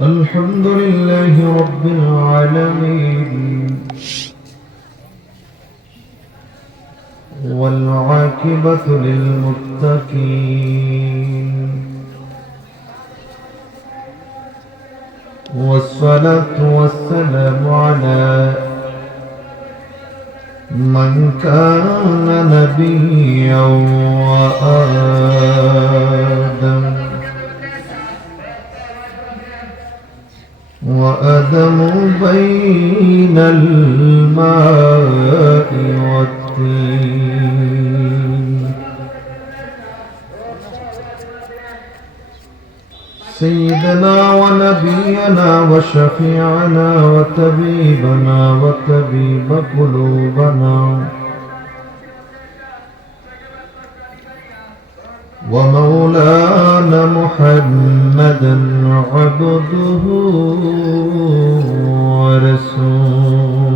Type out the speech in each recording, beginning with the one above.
الحمد لله رب العالمين والعاقبة للمتقين والصلاة والسلام على من كان نبيا وآدم بين الماء والطين سيدنا ونبينا وشفيعنا وطبيبنا وطبيب قلوبنا ومولانا محمدا عبده ورسوله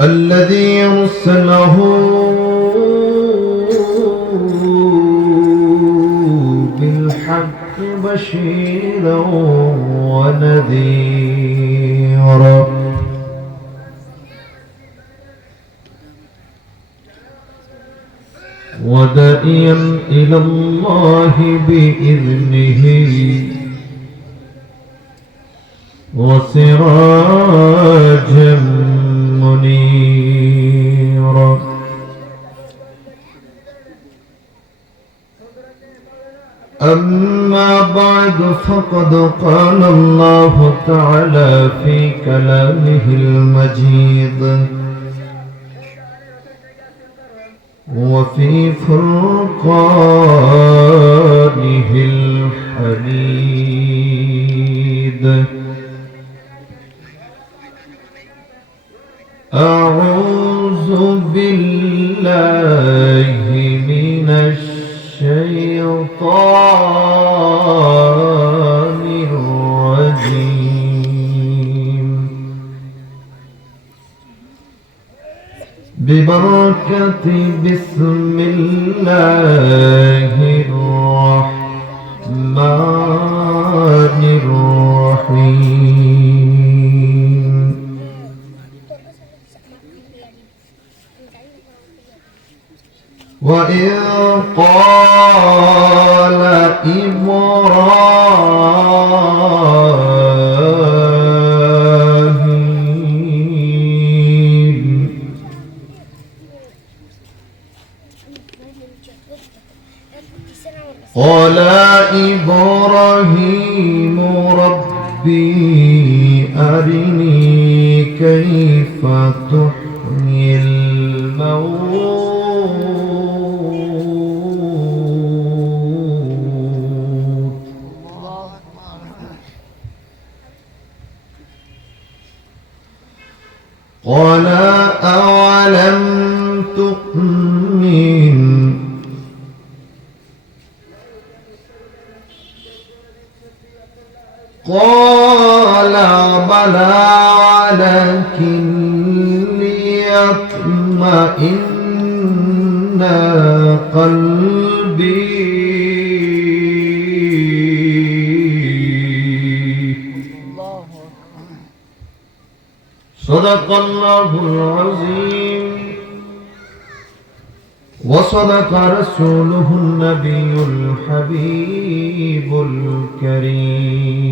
الذي أرسله بالحق بشيرا ونذيرا وداعيا إلى الله بإذنه وسراجا منيرا أما بعد فقد قال الله تعالى في كلامه المجيد وفي فرقانه الحميد أعوذ بالله من الشيطان الرجيم ببركة بسم الله الرحمن الرحيم وإذ قال إبراهيم ربي أرني كيف تحيي الموت قال أولم تؤمن قال بلى ولكن ليطمئن قلبي صدق الله العظيم وصدق رسوله النبي الحبيب الكريم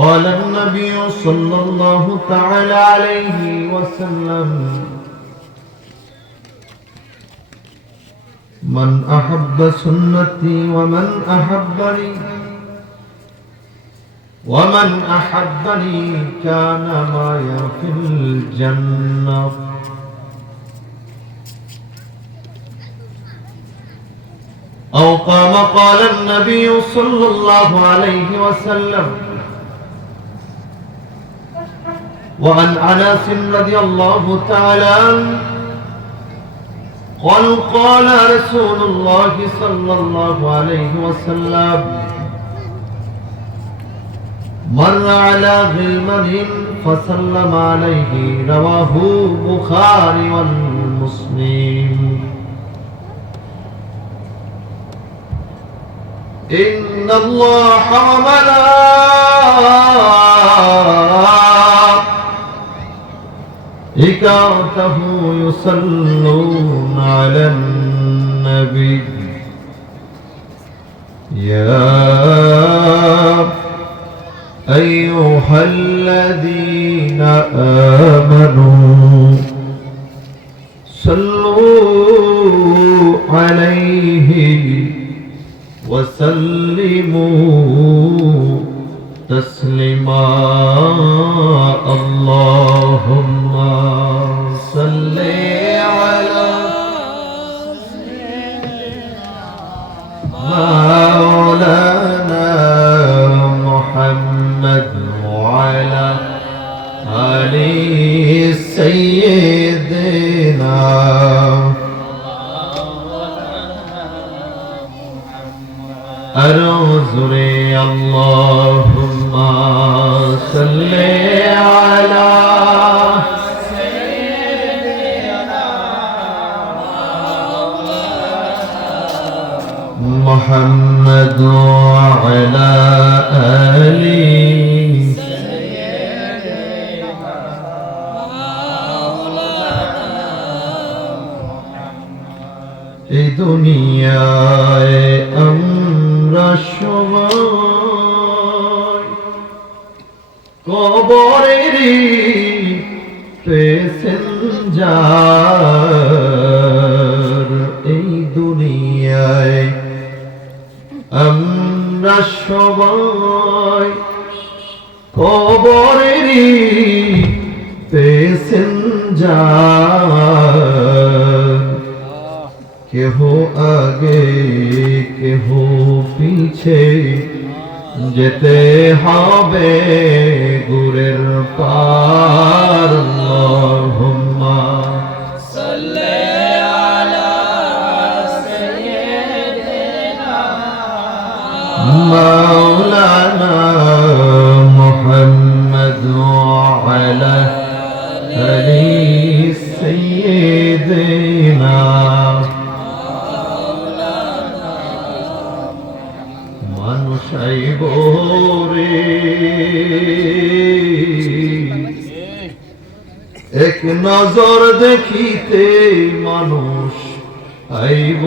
قال النبي صلى الله تعالى عليه وسلم من أحب سنتي ومن أحبني كان معي في الجنة أو قال النبي صلى الله عليه وسلم وعن أنس رضي الله تعالى عنه قال رسول الله صلى الله عليه وسلم مر على غلمان فسلم عليه رواه البخاري والمسلم إن الله وملائكته يصلون على النبي يا أيها الذين آمنوا صلوا عليه وسلموا تسليما اللهم صل على مولانا محمد وعلى آل سيدنا أرزري اللهم صل على سيدنا محمد وعلى آل এই দুনিয়ায় আমরা সবাই কবরেরই প্যাসেঞ্জার এই দুনিয়ায় আমরা সবাই কবরেরই প্যাসেঞ্জার কেহ আগে কেহ পিছে যেতে হবে গুরের পার আল্লাহুম্মা সাল্লি আলা সাইয়্যিদিনা মাওলানা মুহাম্মদ ওয়া আলা আলি সাইয়্যিদিনা আইব রে এক নজর দেখিতে মানুষ আইব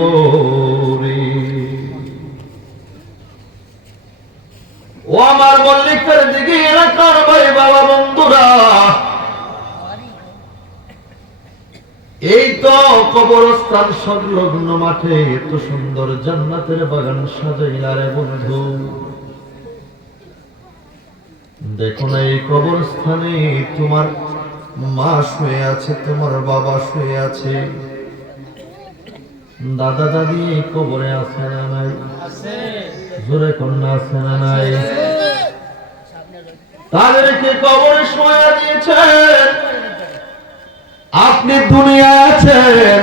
রে ও আমার মল্লিকের দিকে এলাকার ভাই বাবা বন্ধুরা এই তো কবরস্থান সংলগ্ন মাঠে এত সুন্দর জান্নাতের বাগান সাজাইলা রে বন্ধু দেখো না এই কবরস্থানে তোমার মা শুয়ে আছে তোমার বাবা শুয়ে আছে দাদা দাদি এই কবরে আছে না নাই জোরে কন্যা আছে না নাই তাদেরকে কবরে শোয়া দিয়েছেন আপনি দুনিয়ায় আছেন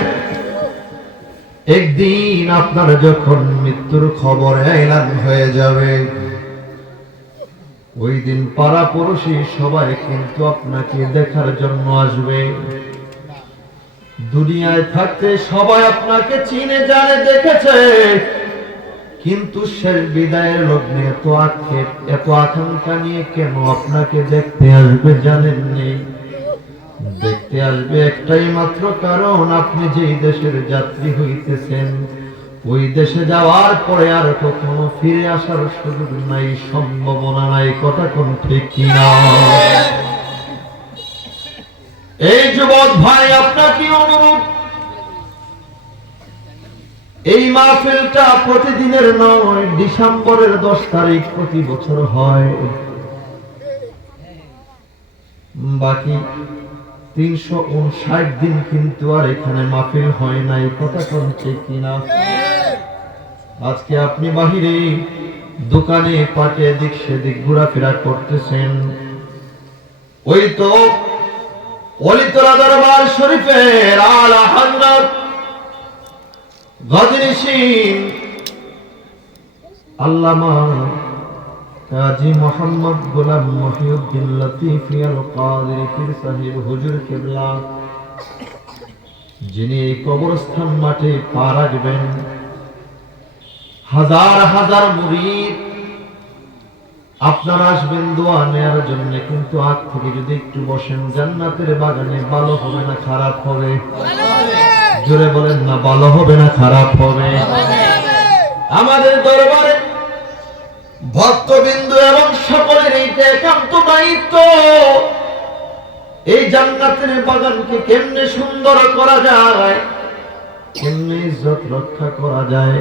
একদিন আপনার যখন মৃত্যুর খবর এলান হয়ে যাবে ওই দিন পাড়াপড়শি সবাই কিন্তু আপনাকে দেখার জন্য আসবে দুনিয়ায় থাকতে সবাই আপনাকে চিনে জানে দেখেছে কিন্তু শেষ বিদায়ের লগ্নে এত আক্ষেপ এত আকাঙ্ক্ষা নিয়ে কেন আপনাকে দেখতে আসবে জানেননি দেখতে আসবে একটাই মাত্র কারণ আপনি যেই দেশের যাত্রী হইতেছেন ওই দেশে যাওয়ার পরে আর কখনো ফিরে আসার সুযোগ নাই সম্ভাবনা নাই কথা কোন ঠিক কিনা এই যুবক ভাই আপনাকে অনুরোধ এই মাহফিলটা প্রতিদিনের নয় ডিসেম্বরের 10 তারিখ প্রতি বছর হয় বাকি 359 দিন কিন্তু আর এখানে মাহফিল হয় নাই কথা কোন ঠিক কিনা আজকে আপনি বাহিরে দোকানে পাটে এদিক সেদিক ঘোরাফেরা করতেছেন ওই তো ওলিতলা দরবার শরীফের আলা হযরত গদরিশিন আল্লামা কাজী মোহাম্মদ গোলাম মহিউদ্দিন লতিফি আল কাদেরী পীর সাহেব হুজুর কিবলা, যিনি এই কবরস্থান মাঠে পা রাখবেন, হাজার হাজার মুরিদ আপনারা আসবেন দোয়া নেওয়ার জন্য। কিন্তু আগ থেকে যদি একটু বসেন, জান্নাতের বাগানে ভালো হবে না খারাপ হবে? জোরে বলেন না, ভালো হবে না খারাপ হবে? আমাদের দরবারে ভক্তবিন্দু এবং সকলের এইটা একান্ত দায়িত্ব, এই জান্নাতের বাগানকে কেমনে সুন্দর করা যায়, কেমনে ইজ্জত রক্ষা করা যায়।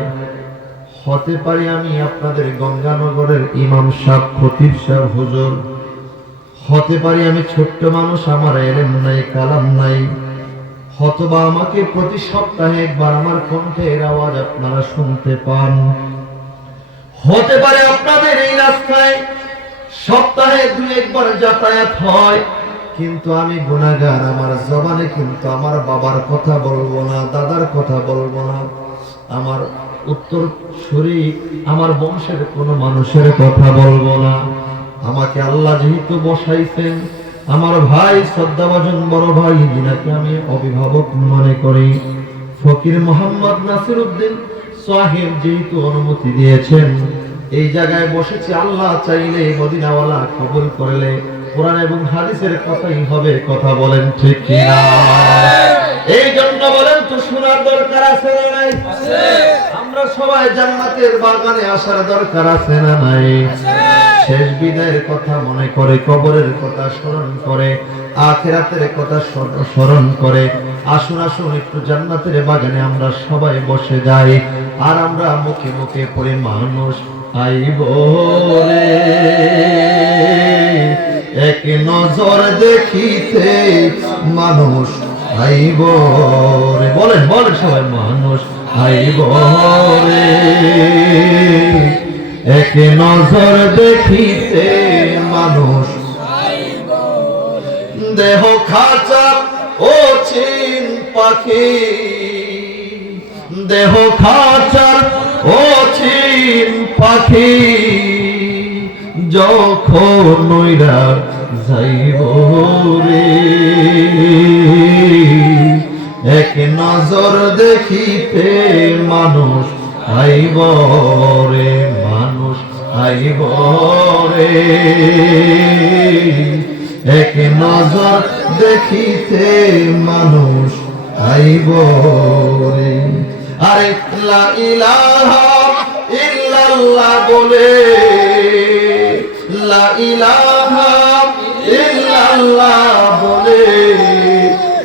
হতে পারি আমি আপনাদের গঙ্গানগরের ইমাম সাহেব, খতিব সাহেব, হুজুর, হতে পারি আমি ছোট্ট মানুষ, আমার ইলম নাই, কালাম নাই, হয়তোবা আমাকে প্রতি সপ্তাহে একবার আমার কণ্ঠের আওয়াজ আপনারা শুনতে পান। হতে পারে আপনাদের এই রাস্তায় সপ্তাহে 2 একবার যাতায়াত হয়, কিন্তু আমি গুনাহগার, আমার জবানে কিন্তু আমার বাবার কথা বলবো না, দাদার কথা বলবো না, আমার উত্তর সুরি আমার বংশের কোনো মানুষের কথা বলবো না। আমাকে আল্লাহ যেহেতু বসাইছেন, আমার ভাই শ্রদ্ধাভাজন বড় ভাই, যিনাকে আমি অভিভাবক মনে করি, ফকির মোহাম্মদ নাসিরউদ্দিন সাহেব যেহেতু অনুমতি দিয়েছেন, এই জায়গায় বসেছি, আল্লাহ চাইলে মদিনাওয়ালা কবুল করলে কোরআন এবং হাদিসের কথাই হবে। কথা বলেন ঠিক কিনা? এই জন্য বলেন তো, শোনার দরকার আছে না নাই? আমরা সবাই জান্নাতের বাগানে আসার দরকার আছে না নাই? শেষ বিদায়ের কথা মনে করে, কবরের কথা স্মরণ করে, আখিরাতের কথা স্মরণ করে, আসুন আসুন একটু জান্নাতের বাগানে আমরা সবাই বসে যাই, আর আমরা মুখে মুখে পড়ে মানুষ আইব রে, এক নজর দেখিতে মানুষ আইব রে। বলেন বলেন সবাই, মানুষ আইব রে, এক নজর দেখিতে মানুষ আইব। দেহ খাঁচা ও চিন পাখি, দেহ খাঁচা ও চিন পাখি, যখন নইরা যাইব রে, এক নজর দেখিতে মানুষ আইব রে, মানুষ আইব রে, এক নজর দেখিতে মানুষ আইব রে। আরে লা ইলাহা ইল্লাল্লাহ বলে, লা ইলাহা ইল্লাল্লাহ বলে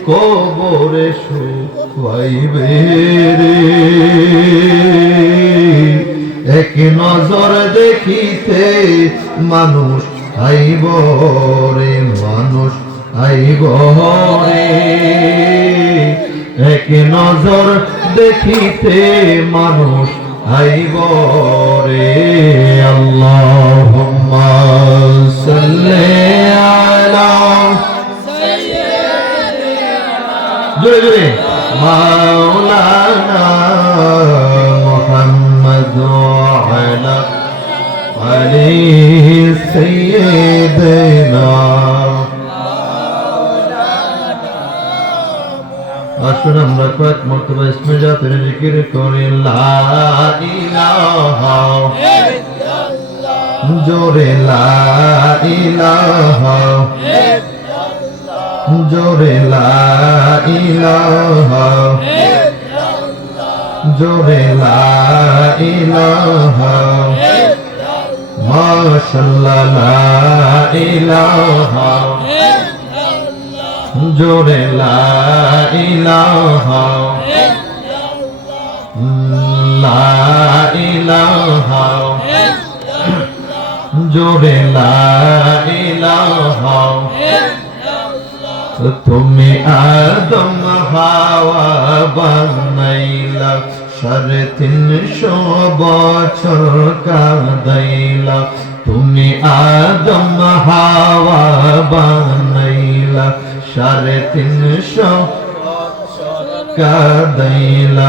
কবরে শুয়াইবে রে, এক নজর দেখিতে মানুষ আইব রে, মানুষ আইব রে, এক নজর দেখিতে মানুষ আইব রে। আল্লাহুম্মা সাল্লি আলা সাইয়্যিদিনা, জোরে জোরে, মাওলানা মুহাম্মদ আলা আলি সাইয়্যিদিনা। আসুন আমরা কয়েক মর্তবা ইসমে জাতের জিকির করি, লা ইলাহা ইল্লাল্লাহ, জোরে লা ইলাহা ইল্লাল্লাহ, জোরে লা ইলাহা ইল্লাল্লাহ, জোরে লা ইলাহা ইল্লাল্লাহ, মাশাআল্লাহ লা ইলাহা জোরে লা ইলাহা লা ইলাহা জোরে লা ইলাহা। তুমি আদম হাওয়া বানাইলা, 350 বছর কাদাইলা, তুমি আদম হাওয়া বানাইলা, 350 কাদাইলা,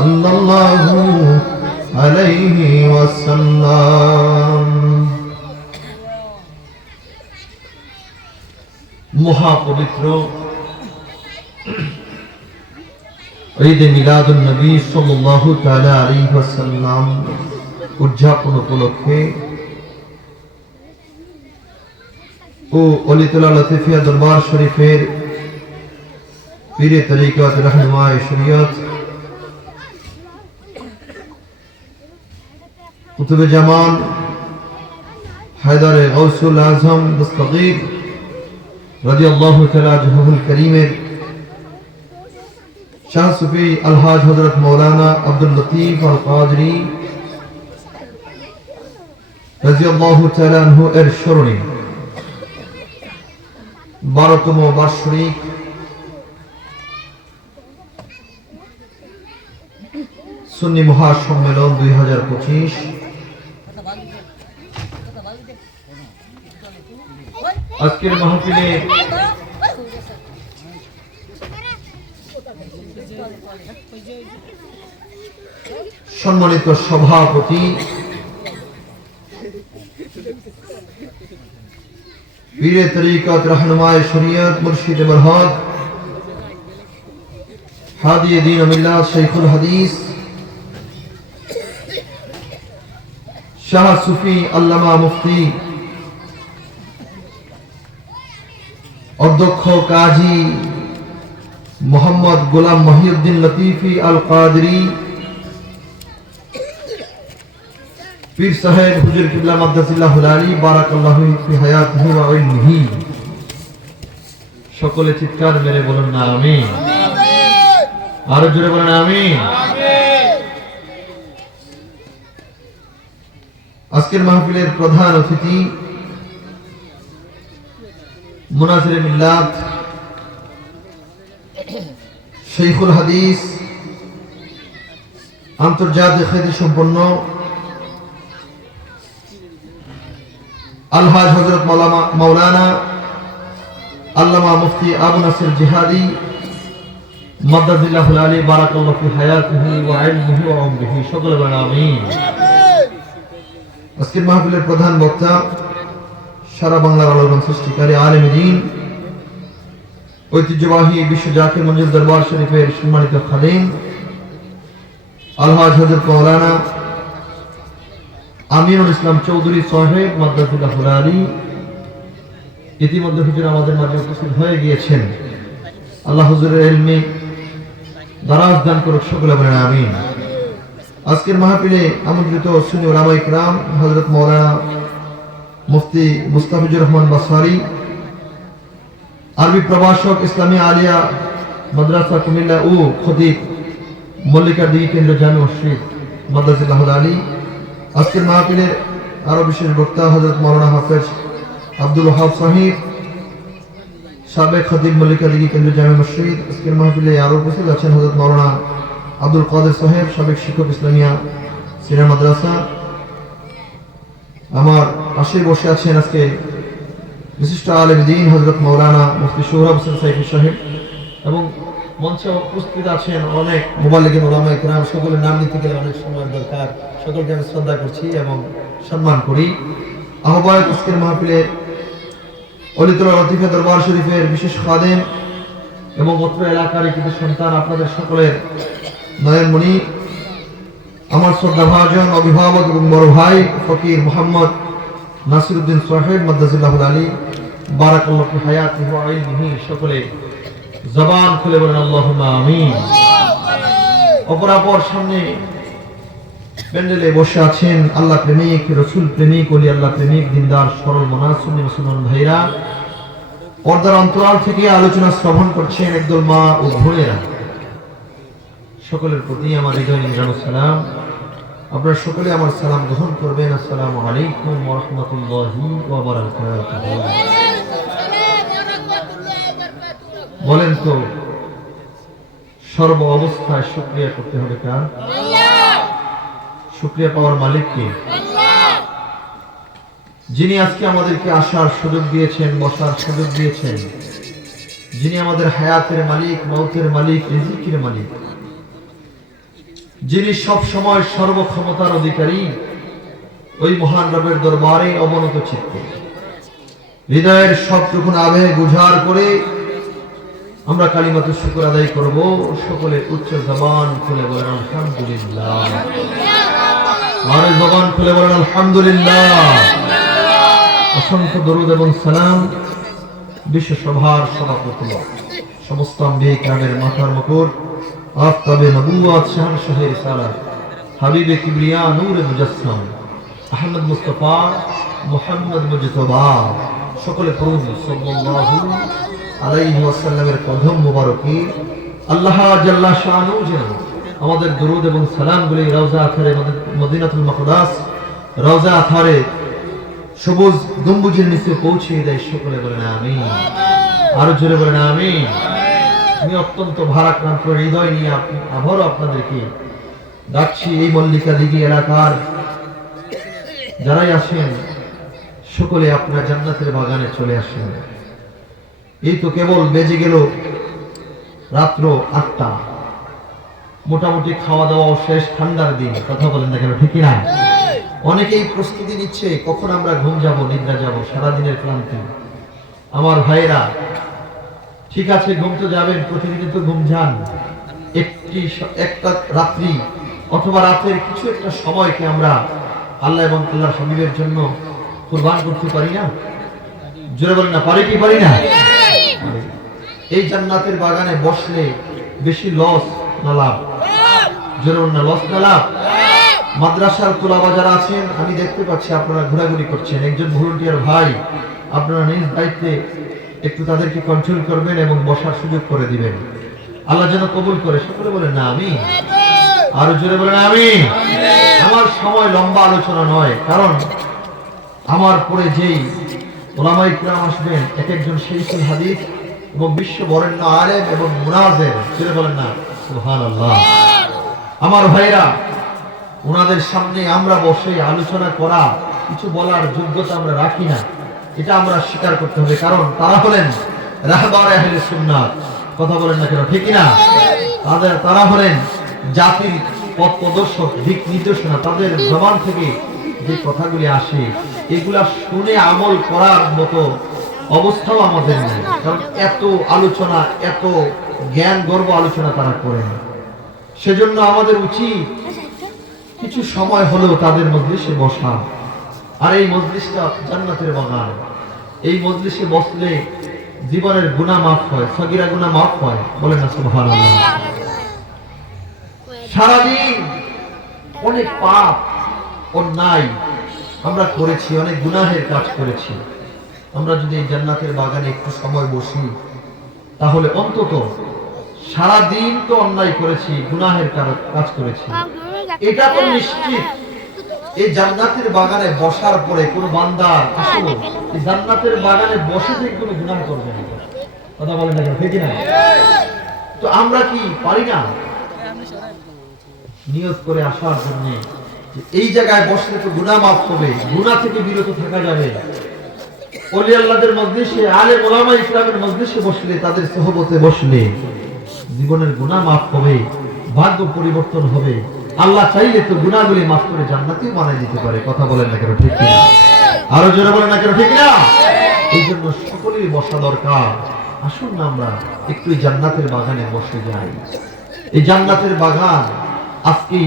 সাল্লাল্লাহু আলাইহি ওয়াসাল্লাম। মহাপবিত্র ঈদ মিলাদুন নবী সাল্লাল্লাহু তাআলা আলাইহি ওয়াসাল্লাম উদযাপন উপলক্ষে ও অলিতুল্লাহ লতিফিয়া দরবার শরীফের পীরে তরিকত রাহনুমায়ে শরীয়ত কুতুবে জামান হায়দারে গৌসুল আজম দস্তগীর রাদিয়াল্লাহু তাআলা আনহুল করিমের শাহ সুফি আলহাজ হযরত মাওলানা আব্দুল লতিফ আল কাদরি রাদিয়াল্লাহু তাআলা আনহু এর স্মরণে 12তম বার্ষিক সুন্নি মহাসম্মেলন 2025 আজকের মাহফিলে সম্মানিত সভাপতি পীরে তরিকত রাহনুমায়ে শরীয়ত মুর্শিদ বরহদ হাদিয়ে দ্বীন ও মিল্লাত শাইখুল হাদিস শাহ সুফি আল্লামা মুফতি অধ্যক্ষ কাজী মোহাম্মদ গোলাম মহিউদ্দিন লতিফি আল কাদরি পীর সাহেব হুজুর কিবলা মাদ্দাসিল্লাহুল আলী বারাকাল্লাহু ফি হায়াতিহি ওয়া ইলমিহি। সকলে চিৎকার মেরে বলুন না আমিন। আরো জোরে বলুন আমিন। আজকের মাহফিলের প্রধান অতিথি মুনাজিরে মিল্লাত শাইখুল হাদিস আন্তর্জাতিক খ্যাতি সম্পন্ন আলহাজ হযরত মাওলানা আল্লামা মুফতি আবু নাসির জিহাদি মাদ্দাজিল্লাহুল আলী বারাকাল্লাহু ফি হায়াতিহি ওয়া ইলমিহি ওয়া উমরিহি। সকলে বলেন আমিন। আজকের মাহফিলের প্রধান বক্তা সারা বাংলার আলোড়ন সৃষ্টিকারী আলেম দ্বীন ঐতিহ্যবাহী বিশ্ব জাকির মঞ্জুর দরবার শরীফের সম্মানিত খাদেম আলহাজ হযরত মাওলানা আমিনুল ইসলাম চৌধুরী সাহেব মাদ্দাসিল্লাহুল আলী ইতিমধ্যে হুজুর আমাদের মাঝে উপস্থিত হয়ে গিয়েছেন। আল্লাহ হুজুরের ইলমে দারাজ দান করুক। সকলে বলেন আমিন। আজকের মাহফিলে আমন্ত্রিত সুন্নি উলামায়ে কিরাম হযরত মাওলানা মুফতি মুস্তাফিজুর রহমান বাসারি আরবি প্রভাষক ইসলামী আলিয়া মাদ্রাসা কুমিল্লা ও খতিব মল্লিকা দিঘি কেন্দ্র জামে মসজিদ মাদ্দাসিল্লাহুল আলী। আজকের মাহফিলের আরো বিশেষ বক্তা হযরত মাওলানা হাফেজ আব্দুল ওয়াহাব সাহেব সাবেক খতিব মল্লিকা দিঘি কেন্দ্র জামে মসজিদ। আজকের মাহফিলে আরো উপস্থিত আছেন হযরত মাওলানা আব্দুল কাদের সাহেব সাবেক শিক্ষক ইসলামিয়া সিনিয়র মাদ্রাসা। আমার পাশে বসে আছেন আজকে বিশিষ্ট আলেম দ্বীন হযরত মাওলানা মুফতি সোহরাব হোসেন সাইফি সাহেব এবং মঞ্চে উপস্থিত আছেন অনেক মুবাল্লিগিন উলামায়ে কিরাম। সকলের নাম নিতে গেলে অনেক সময়ের দরকার। সকলকে আমি শ্রদ্ধা করছি এবং সম্মান করি। আহ্বায়ক আজকের মাহফিলে অলিতুল্লাহ লতিফিয়া দরবার শরীফের বিশেষ খাদেম এবং অত্র এলাকার কিছু সন্তান আপনাদের সকলের নয়নমণি আমার শ্রদ্ধাভাজন অভিভাবক এবং বড় ভাই ফকির মোহাম্মদ নাসিরউদ্দিন সাহেব মাদ্দাসিল্লাহুল আলী বারাকাল্লাহু ফি হায়াতিহি ওয়া ইলমিহি। সকলে জবান খুলে বলেন আল্লাহুম্মা আমিন। অপরাপর সামনে প্যান্ডেলে বসে আছেন আল্লাহ প্রেমিক, রাসূল প্রেমিক, ওলি আল্লাহ প্রেমিক, দিনদার সরল মনা সুন্নি মুসলমান ভাইরা। পর্দার অন্তরাল থেকে আলোচনা শ্রবণ করছেন একদল মা ও বোনেরা। সকলের প্রতি আমার হৃদয় নিংড়ানো সালাম। আপনারা সকলে আমার সালাম গ্রহণ করবেন। আসসালামু আলাইকুম ওয়া রাহমাতুল্লাহি ওয়া বারাকাতুহু। বলেন তো সর্ব অবস্থায় শুকরিয়া করতে হবে কার? শুকরিয়া পাওয়ার মালিক কে? যিনি আজকে আমাদেরকে আসার সুযোগ দিয়েছেন, বসার সুযোগ দিয়েছেন, যিনি আমাদের হায়াতের মালিক, মৌতের মালিক, রিজিকের মালিক। যিনি সব সময় সর্বক্ষমতার অধিকারী, ওই মহান রবের দরবারে অবনত চিত্তে হৃদয়ের সবটুকুন আবেগ উজাড় করে আমরা কালিমাতুশ শুকর আদায় করব। সকলে উচ্চ জবান খুলে বলেন আলহামদুলিল্লাহ। আর জবান খুলে বলেন আলহামদুলিল্লাহ। অসংখ্য দরুদ এবং সালাম বিশ্ব সভার সভাপতি, সমস্ত আম্বিয়া কিরামের মাথার মুকুট, আফতাবে নবুওয়াত, শাহনশাহে রিসালাত, হাবিবে কিবরিয়া, নূরে মুজাসসাম, আহমদ মুস্তাফা মুহাম্মদ মুজতবা, সকলে পড়ুন সাল্লাল্লাহু আলাইহি ওয়াসাল্লামের কদম মুবারকে আল্লাহ জাল্লা শানু যেন আমাদের দরুদ এবং সালামগুলি রওজা আথারে মদিনাতুল মুকদ্দাস, রওজা আথারে সবুজ গম্বুজের নিচে পৌঁছে দেয়। সকলে বলেন আমিন। আরো জোরে বলেন আমিন। আমি অত্যন্ত ভারাক্রান্ত হৃদয় নিয়ে আবারও আপনাদেরকে ডাকছি, এই মল্লিকা দিঘি এলাকার যারাই আসেন সকলে আপনার জান্নাতের বাগানে চলে আসেন। এই তো কেবল বেজে গেল রাত্র 8টা, মোটামুটি খাওয়া দাওয়া শেষ, ঠান্ডার দিন, কথা বলেন না কেন, ঠিক না? অনেকেই প্রস্তুতি নিচ্ছে কখন আমরা ঘুম যাব, নিদ্রা যাব, সারাদিনের ক্লান্তি। আমার ভাইয়েরা, ঠিক আছে ঘুম তো যাবেন, প্রতিদিন তো ঘুম যান, একটা রাত্রি অথবা রাতের কিছু একটা সময়কে আমরা আল্লাহ এবং আল্লাহর হাবিবের জন্য কুরবান করতে পারি না? জোরে বলেন না, পারি কি পারি না? এই জান্নাতের বাগানে বসলে বেশি লস না লাভ? জোরে বলেন না, লস না লাভ? মাদ্রাসার তোলাবা যারা আছেন, আমি দেখতে পাচ্ছি আপনারা ঘোরাঘুরি করছেন। একজন ভলান্টিয়ার ভাই, আপনারা নিজ দায়িত্বে একটু তাদেরকে কন্ট্রোল করবেন এবং বসার সুযোগ করে দিবেন। আল্লাহ যেন কবুল করে। সকলে বলেন না আমিন। আরো জোরে বলেন আমিন। আমার সময় লম্বা আলোচনা নয়, কারণ আমার পরে যেই ওলামায়ে কিরাম আসবেন, এক একজন শাইখুল হাদিস এবং বিশ্ব বরেণ্য আলেম এবং মুনাজির, জোরে বলেন না সুবহানাল্লাহ। আমার ভাইরা, ওনাদের সামনে আমরা বসে আলোচনা করা, কিছু বলার যোগ্যতা আমরা রাখি না, এটা আমরা স্বীকার করতে হবে। কারণ তারা হলেন রাহবারে আহলে সুন্নাত, কথা বলেন না কেন, ঠিক না? তারা হলেন জাতির পথ প্রদর্শক, দিক নির্দেশনা। তাদের জবান থেকে যে কথাগুলি আসে, এগুলা শুনে আমল করার মতো অবস্থাও আমাদের নেই। কারণ এত আলোচনা, এত জ্ঞান গর্ব আলোচনা তারা করেন। সেজন্য আমাদের উচিত কিছু সময় হলেও তাদের মজলিসে বসা। আর এই মজলিসটা জান্নাতের বাগান। এই মজলিসে বসলে জীবনের গুনাহ মাফ হয়, সগীরা গুনাহ মাফ হয়, বলেন না সুবহানাল্লাহ। সারাদিন অনেক পাপ অন্যায় আমরা করেছি, অনেক গুনাহের কাজ করেছি। আমরা যদি এই জান্নাতের বাগানে একটু সময় বসি, তাহলে অন্তত সারাদিন তো অন্যায় করেছি, গুনাহের কাজ করেছি, এটা তো নিশ্চিত এই জান্নাতের বাগানে বসার পরে কোন বান্দা আসলে এই জান্নাতের বাগানে বসে থেকে কোনো গুনাহ করবে না, কথা বলেন না, ঠিক না? তো আমরা কি পারি না নিয়ত করে আসার জন্য যে এই জায়গায় বসলে তো গুনাহ মাফ হবে, গুনাহ থেকে বিরত থাকা যাবে। ওলি আল্লাহদের মজলিসে, আলেম ওলামায়ে ইসলামের মজলিসে বসলে, তাদের সোহবতে বসলে জীবনের গুনাহ মাফ হবে, ভাগ্য পরিবর্তন হবে। আল্লাহ চাইলে তো গুনাহগুলি মাফ করে জান্নাতেও বানাই দিতে পারে, কথা বলেন না কেন, ঠিক না? আরো জোরে বলেন না কেন, ঠিক না? এই জন্য সকলেরই বসা দরকার। আসুন না আমরা একটু এই জান্নাতের বাগানে বসে যাই। এই জান্নাতের বাগান, আজকে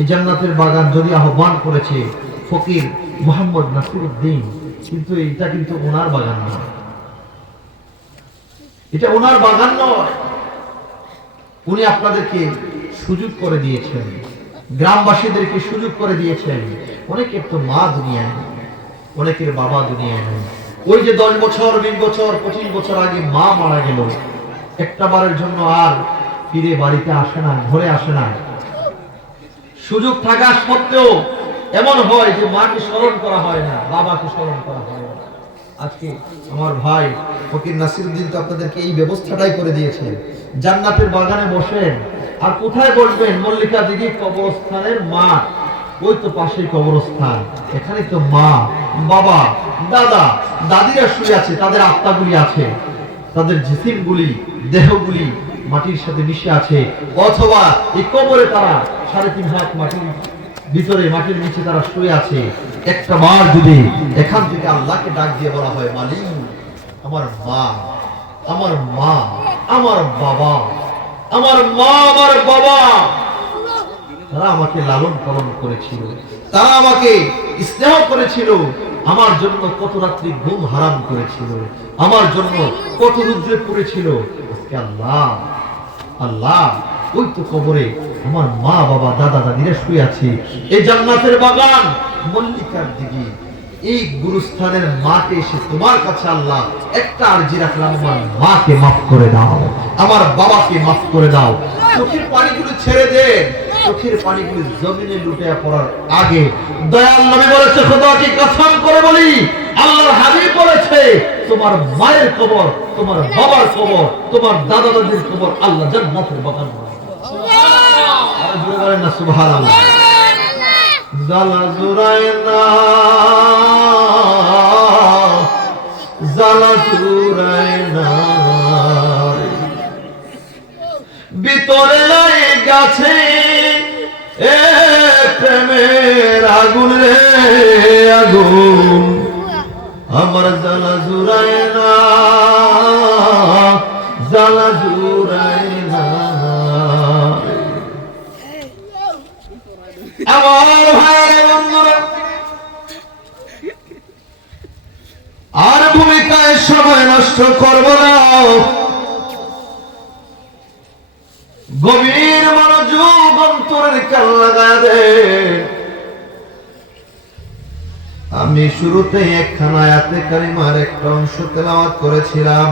এই জান্নাতের বাগান যদি আহ্বান করেছে ফকির মোহাম্মদ নাসিরউদ্দিন, কিন্তু এটা কিন্তু ওনার বাগান নয়, এটা ওনার বাগান নয়। উনি আপনাদেরকে সুযোগ করে দিয়েছেন, গ্রামবাসীদেরকে সুযোগ করে দিয়েছেন। অনেকের তো মা দুনিয়ায় নেই, অনেকের বাবা দুনিয়ায় নেই। ওই যে 10 বছর, 20 বছর, 25 বছর আগে মা মারা গেল, একটা বারের জন্য আর ফিরে বাড়িতে আসে না, ঘরে আসে না। সুযোগ থাকা সত্ত্বেও এমন হয় যে মাকে স্মরণ করা হয় না, বাবাকে স্মরণ করা হয় না। আজকে আমার ভাই ফকির নাসিরউদ্দিন তো আপনাদেরকে এই ব্যবস্থাটাই করে দিয়েছে। জান্নাতের বাগানে বসেন, আর কোথায় বসবেন? মল্লিকা দিঘি কবরস্থানের মাঠ, ওই তো পাশেই কবরস্থান, এখানে তো মা, বাবা, দাদা, দাদিরা শুয়ে আছে, তাদের আত্মাগুলি আছে, তাদের জিসিমগুলি, দেহগুলি মাটির সাথে মিশে আছে, অথবা এই কবরে তারা 3.5 হাত মাটির ভিতরে, মাটির নিচে তারা শুয়ে আছে। একটা বার যদি এখান থেকে আল্লাহকে ডাক দিয়ে বলা হয়, মালিক, আমার মা, আমার মা, আমার বাবা, আমার মা, আমার বাবা, তারা আমাকে লালন পালন করেছিল, তারা আমাকে স্নেহ করেছিল, আমার জন্য কত রাত্রি ঘুম হারাম করেছিল, আমার জন্য কত রুদ্রে পড়েছিল। আজকে আল্লাহ, আল্লাহ, ওই তো কবরে আমার মা বাবা দাদা দাদিরা শুয়ে আছে। এই জান্নাতের বাগান মল্লিকার দিকে, এই গুরুস্থানের মাকে এসে তোমার কাছে আল্লাহ একটা আরজি রাখলাম, আমার মাকে মাফ করে দাও, আমার বাবাকে মাফ করে দাও। চোখের পানিগুলো ছেড়ে দে, চোখের পানিগুলো জমিনে লুটে পড়ার আগে দয়াল নবী বলেছে, খোদা কি কসম করে বলি, আল্লাহর হাবিব বলেছে, তোমার মায়ের কবর, তোমার বাবার কবর, তোমার দাদা দাদির কবর আল্লাহ জান্নাতের বাগান বানাবে। সুবহানাল্লাহ, আর জোরে বলেন না সুবহানাল্লাহ। জালা জুরায় না, জালা জুরায় না, ভিতরে লেগেছে এ প্রেমের আগুন রে আগুন, আমার জালা জুরায় না, জালা জুরায় না। আমার ভাইয়ের বন্ধুরা, আর ভূমিকায় সময় নষ্ট করব না, গভীর মনোযোগ অন্তরের কান লাগায় দে। আমি শুরুতে একখানা আয়াতে কারিমার একটা অংশ তেলাওয়াত করেছিলাম।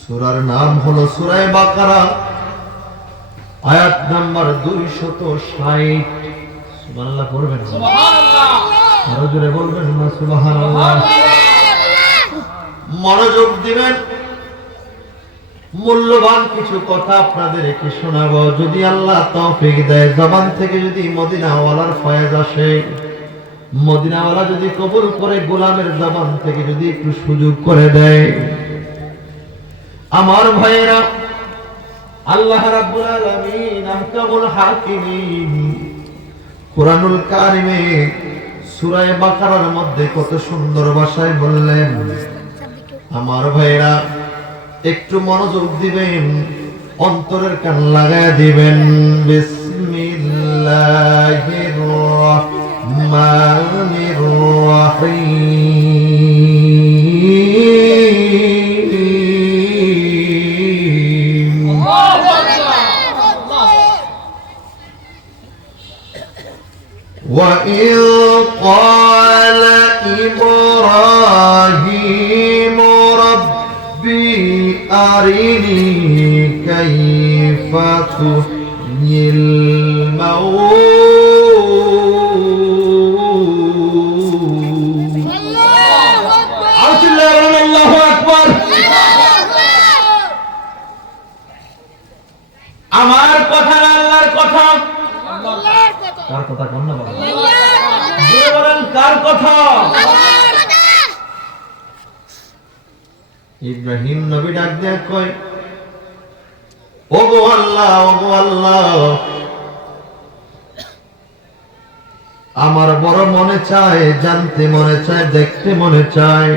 সূরার নাম হলো সূরা বাকারা, আয়াত নাম্বার 260। সুবহানাল্লাহ পড়বেন, সুবহানাল্লাহ, আরো জোরে বলবেন না সুবহানাল্লাহ। মনোযোগ দিবেন, মূল্যবান কিছু কথা আপনাদেরকে শোনাবো। যদি আল্লাহ তৌফিক দেয়, জবান থেকে যদি মদিনাওয়ালার ফয়েজ আসে, মদিনাওয়ালা যদি কবুল করে, গোলামের জবান থেকে যদি একটু সুযোগ করে দেয়, আমার ভাইয়েরা, আল্লাহ রাব্বুল আলামিন আহকামুল হাকিমিন কুরআনুল কারিমে সূরা বাকারার মধ্যে কত সুন্দর ভাষায় বললেন। আমার ভাইয়েরা, একটু মনোযোগ দিবেন, অন্তরের কান লাগায় দিবেন। বিসমিল্লাহির রহমানির রহিম। وَإِذْ قَالَ إِبْرَاهِيمُ رَبِّي أَرِنِي كَيْفَ تُحْيِي الْمَوْتَى। আল্লাহু আকবার। আমার কথা না আল্লাহর কথা? কার কথা কোন না বাবা? জোরে বলেন, কার কথা? ইব্রাহিম নবী ডাক দিয়ে কয়, ওগো আল্লাহ, ওগো আল্লাহ, আমার বড় মনে চায়, জানতে মনে চায়, দেখতে মনে চায়।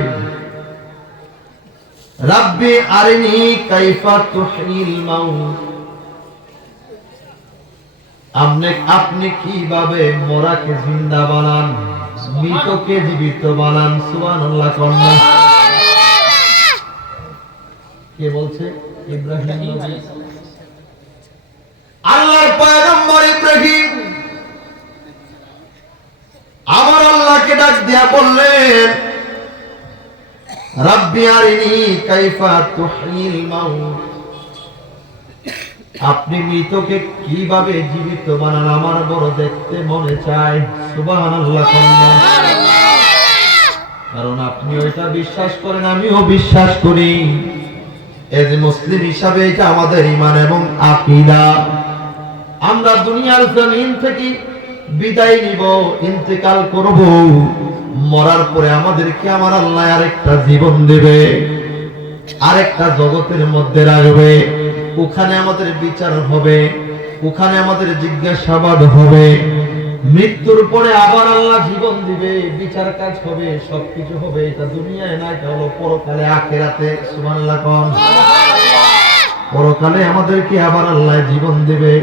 রাব্বি আরিনি কাইফা তুহয়িল মাউত। আপনি কিভাবে মরাকে জিন্দা বানান, মৃতকে জীবিত বানান। সুবহানাল্লাহ কন্যা কে বলছে? ইব্রাহিম নবী, আল্লাহর পয়গম্বর ইব্রাহিম আমার আল্লাহকে ডাক দিয়া বললেন, রাব্বি আরিনি কাইফা তুহয়িল মাউত। আপনি মৃতকে কিভাবে জীবিত বানান, আমার বড় দেখতে মনে চায়। সুবহানাল্লাহ কন্যা। কারণ আপনি ওইটা বিশ্বাস করেন, আমিও বিশ্বাস করি। এজ মুসলিম হিসাবে এটা আমাদের ঈমান এবং আকীদা। আমরা দুনিয়ার জমিন থেকে বিদায় নিব, ইন্তেকাল করব, মরার পরে আমাদেরকে আমার আল্লাহ আরেকটা জীবন দেবে, আরেকটা জগতের মধ্যে রাখবে। ওখানে আমাদের বিচার হবে, ওখানে আমাদের জিজ্ঞাসাবাদ হবে, মৃত্যুর পরে আবার আল্লাহ জীবন দিবে, বিচার কাজ হবে, সবকিছু হবে। এটা দুনিয়ায় না, এটা হলো পরকালে, আখিরাতে। সুবহানাল্লাহ কোন। পরকালে আমাদেরকে আবার আল্লাহ জীবন দেবে।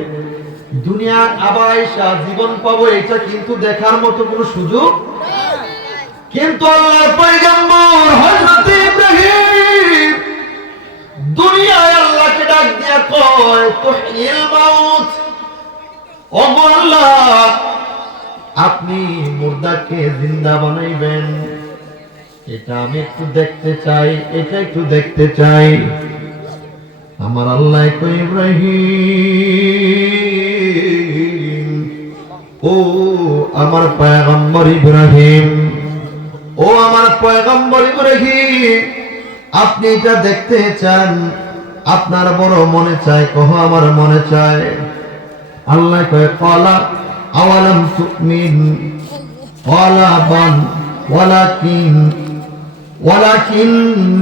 দুনিয়া আবার আইসা জীবন পাবো, এটা কিন্তু দেখার মতো কোনো সুযোগ। কিন্তু আল্লাহর পয়গম্বর হযরত ইব্রাহিম দুনিয়ায় আল্লাহকে ডাক দিয়া কয়, তুহিল মাউত, ও আল্লাহ আপনি মুর্দাকে জিন্দা বানাইবেন, এটা আমি একটু দেখতে চাই, এটা একটু দেখতে চাই। আমার আল্লাহ কয়, ইব্রাহিম, ও আমার পয়গম্বর ইব্রাহিম, ও আমার পয়গম্বর ইব্রাহিম, আপনি এটা দেখতে চান, আপনার বড় মনে চায়, কহ আমার মনে চায়। আল্লাহ কয়, ক্বালা আওয়ালাম তুমিন, ক্বালা বাল ওয়ালাকিন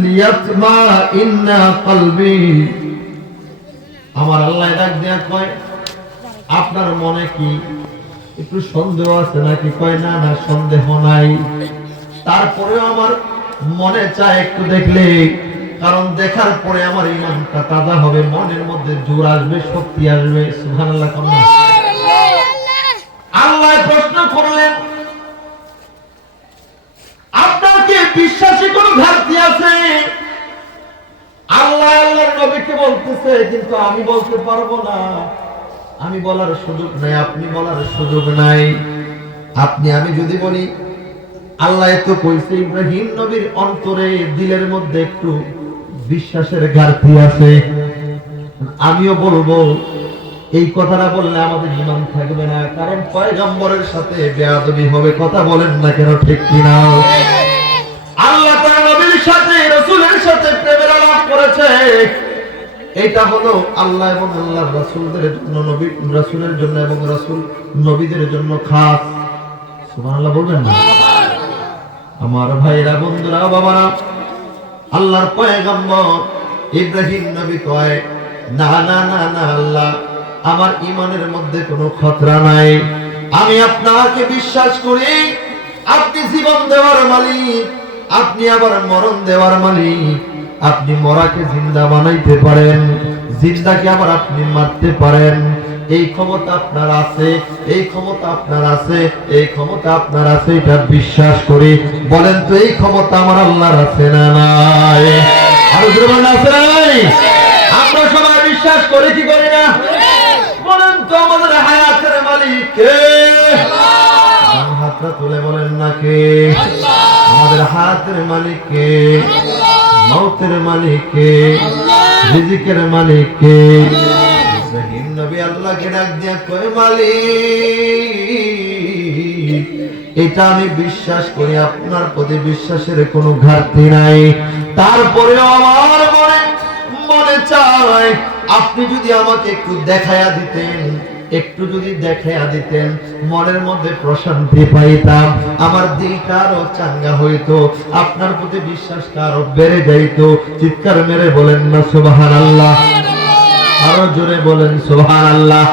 লিয়াতমাইন্না কলবি। আমার আল্লাহ ডাক দেয়া কয়, আপনার মনে কি একটু সন্দেহ আছে নাকি? কয়, না না, সন্দেহ নাই, তারপরেও আমার মনে চায় একটু দেখলে, কারণ দেখার পরে আমার ঈমানটা তাজা হবে, মনের মধ্যে জোর আসবে, শক্তি আসবে। সুবহানাল্লাহ। আল্লাহ প্রশ্ন করলেন, আপনার কি বিশ্বাসী কোনো ঘাটতি আছে? আল্লাহ আল্লাহর নবীকে বলতেছে, কিন্তু আমি বলতে পারবো না, আমি বলার সুযোগ নাই, আপনি বলার সুযোগ নাই। আমি যদি বলি, আল্লাহ তো কইছে ইব্রাহিম নবীর অন্তরে, দিলের মধ্যে একটু বিশ্বাসের ঘাটতি আছে, আমিও বলবো, এই কথাটা বললে আমাদের ঈমান থাকবে না, কারণ পয়গম্বরের সাথে বেয়াদবি হবে। কথা বলেন না কেন, ঠিক কিনা? আল্লাহ তার নবীর সাথে, রাসূলের সাথে প্রেমের আলাপ করেছে, এটা হলো আল্লাহ এবং আল্লাহর রাসূলদের জন্য, নবী রাসূলের জন্য এবং রাসূল নবীদের জন্য খাস। সুবহানাল্লাহ বলবেন না? আমার ভাইরা, বন্ধুরা, বাবারা, আল্লাহর পয়গম্বর ইব্রাহিম নবী কয়, না না না না, আল্লাহ আমার ঈমানের মধ্যে কোনো খতরা নাই, আমি আপনাকে বিশ্বাস করি, আপনি জীবন দেওয়ার মালিক, আপনি আবার মরণ দেওয়ার মালিক, আপনি মরাকে জিন্দা বানাইতে পারেন, জিন্দাকে আবার আপনি মারতে পারেন, এই ক্ষমতা আপনার আছে, এই ক্ষমতা আপনার আছে, এই ক্ষমতা আপনার আছে, এটা বিশ্বাস করি। বলেন তো, এই ক্ষমতা আমার আল্লাহর আছে না নাই? আর জোরে আছে না নাই? আমরা সবাই বিশ্বাস করি কি করি না? বলেন তো, আমাদের হায়াতের মালিক কে? আল্লাহ। হাতটা তুলে বলেন না কে? আল্লাহ। আমাদের হায়াতের মালিক কে? আল্লাহ। মওতের মালিক কে? আল্লাহ। রিজিকের মালিক কে? আল্লাহ। ইব্রাহিম নবী আল্লাহকে ডাক দিয়া কয়, মালিক, এটা আমি বিশ্বাস করি, আপনার প্রতি বিশ্বাসের কোনো ঘাটতি নাই, তারপরেও আমার মনে চায়, আপনি যদি আমাকে একটু দেখায়া দিতেন, একটু যদি দেখায়া দিতেন, মনের মধ্যে প্রশান্তি পাইতাম, আমার দিলটা আরো চাঙ্গা হইতো, আপনার প্রতি বিশ্বাসটা আরো বেড়ে যাইতো। চিৎকার মেরে বলেন না সুবহানাল্লাহ? আরো জোরে বলেন সুবহানাল্লাহ।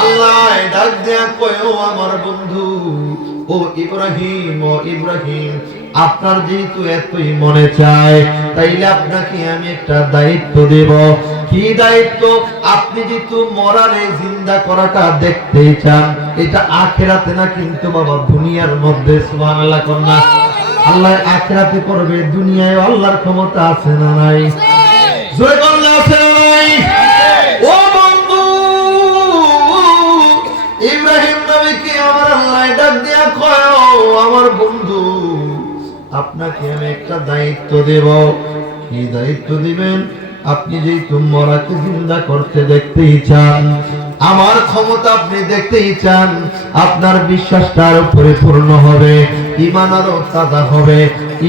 আল্লাহ ডাক দেয়া কয়, ও আমার বন্ধু, ও ইব্রাহিম, ও ইব্রাহিম, আপনার যেহেতু এতই মনে চায়, তাইলে আপনাকে আমি একটা দায়িত্ব দেব। কি দায়িত্ব? আপনি যেহেতু মরারে জিন্দা করাটা দেখতেই চান, এটা আখিরাতে না কিন্তু বাবা, দুনিয়ার মধ্যে। সুবহানাল্লাহ কন্যা। আল্লাহ আখিরাতে করবে, দুনিয়ায় আল্লাহর ক্ষমতা আছে না নাই? জোরে বলেন, আছে না নাই? ও বন্ধু, ইব্রাহিম নবীকে আমার আল্লাহ ডাক দিয়া কয়, আমার বন্ধু, আপনাকে আমি একটা দায়িত্ব দেব। কি দায়িত্ব দিবেন? আপনি যেহেতু মরাকে জিন্দা করতে দেখতেই চান, আমার ক্ষমতা আপনি দেখতেই চান, আপনার বিশ্বাসটা আরো পরিপূর্ণ হবে, ঈমান আরো তাজা হবে,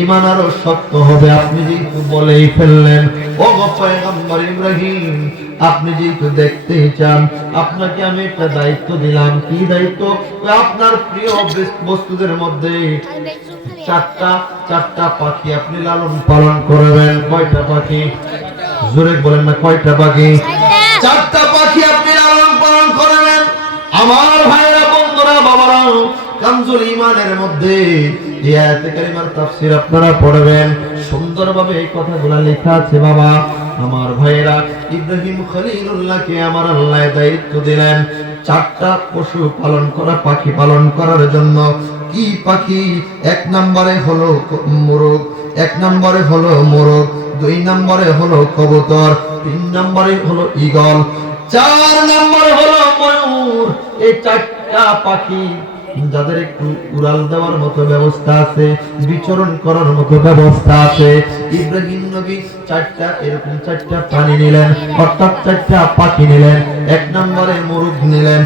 ঈমান আরো শক্ত হবে। আপনি যেহেতু বলেই ফেললেন, ও পয়গম্বর ইব্রাহিম, আপনি যেহেতু দেখতেই চান, আপনাকে আমি একটা দায়িত্ব দিলাম। কি দায়িত্ব? আপনার প্রিয় বস্তুদের মধ্যে চারটা পাখি আপনি লালন পালন করবেন। কয়টা পাখি? জোরে বলেন না, কয়টা পাখি? চারটা পাখি আপনি লালন পালন করবেন। কানজুল ঈমানের মধ্যে এই আয়াতে কারিমার তাফসীর আপনারা পড়বেন। সুন্দরভাবে এই কথাগুলো লেখা আছে। বাবা আমার ভাইয়েরা, ইব্রাহিম খলিলুল্লাহকে আমার আল্লাহ দায়িত্ব দিলেন চারটা পশু পালন করা, পাখি পালন করার জন্য। কি পাখি? এক নম্বরে হলো মোরগ, এক নম্বরে হলো মোরগ, দুই নম্বরে হলো কবুতর, তিন নম্বরে হলো ঈগল, চার নম্বরে হলো ময়ূর। এই চারটা পাখি যাদের একটু উড়াল দেওয়ার মতো ব্যবস্থা আছে, বিচরণ করার মতো ব্যবস্থা আছে। ইব্রাহিম নবী এরকম চারটা প্রাণী নিলেন, অর্থাৎ চারটা পাখি নিলেন। এক নম্বরে মোরগ নিলেন,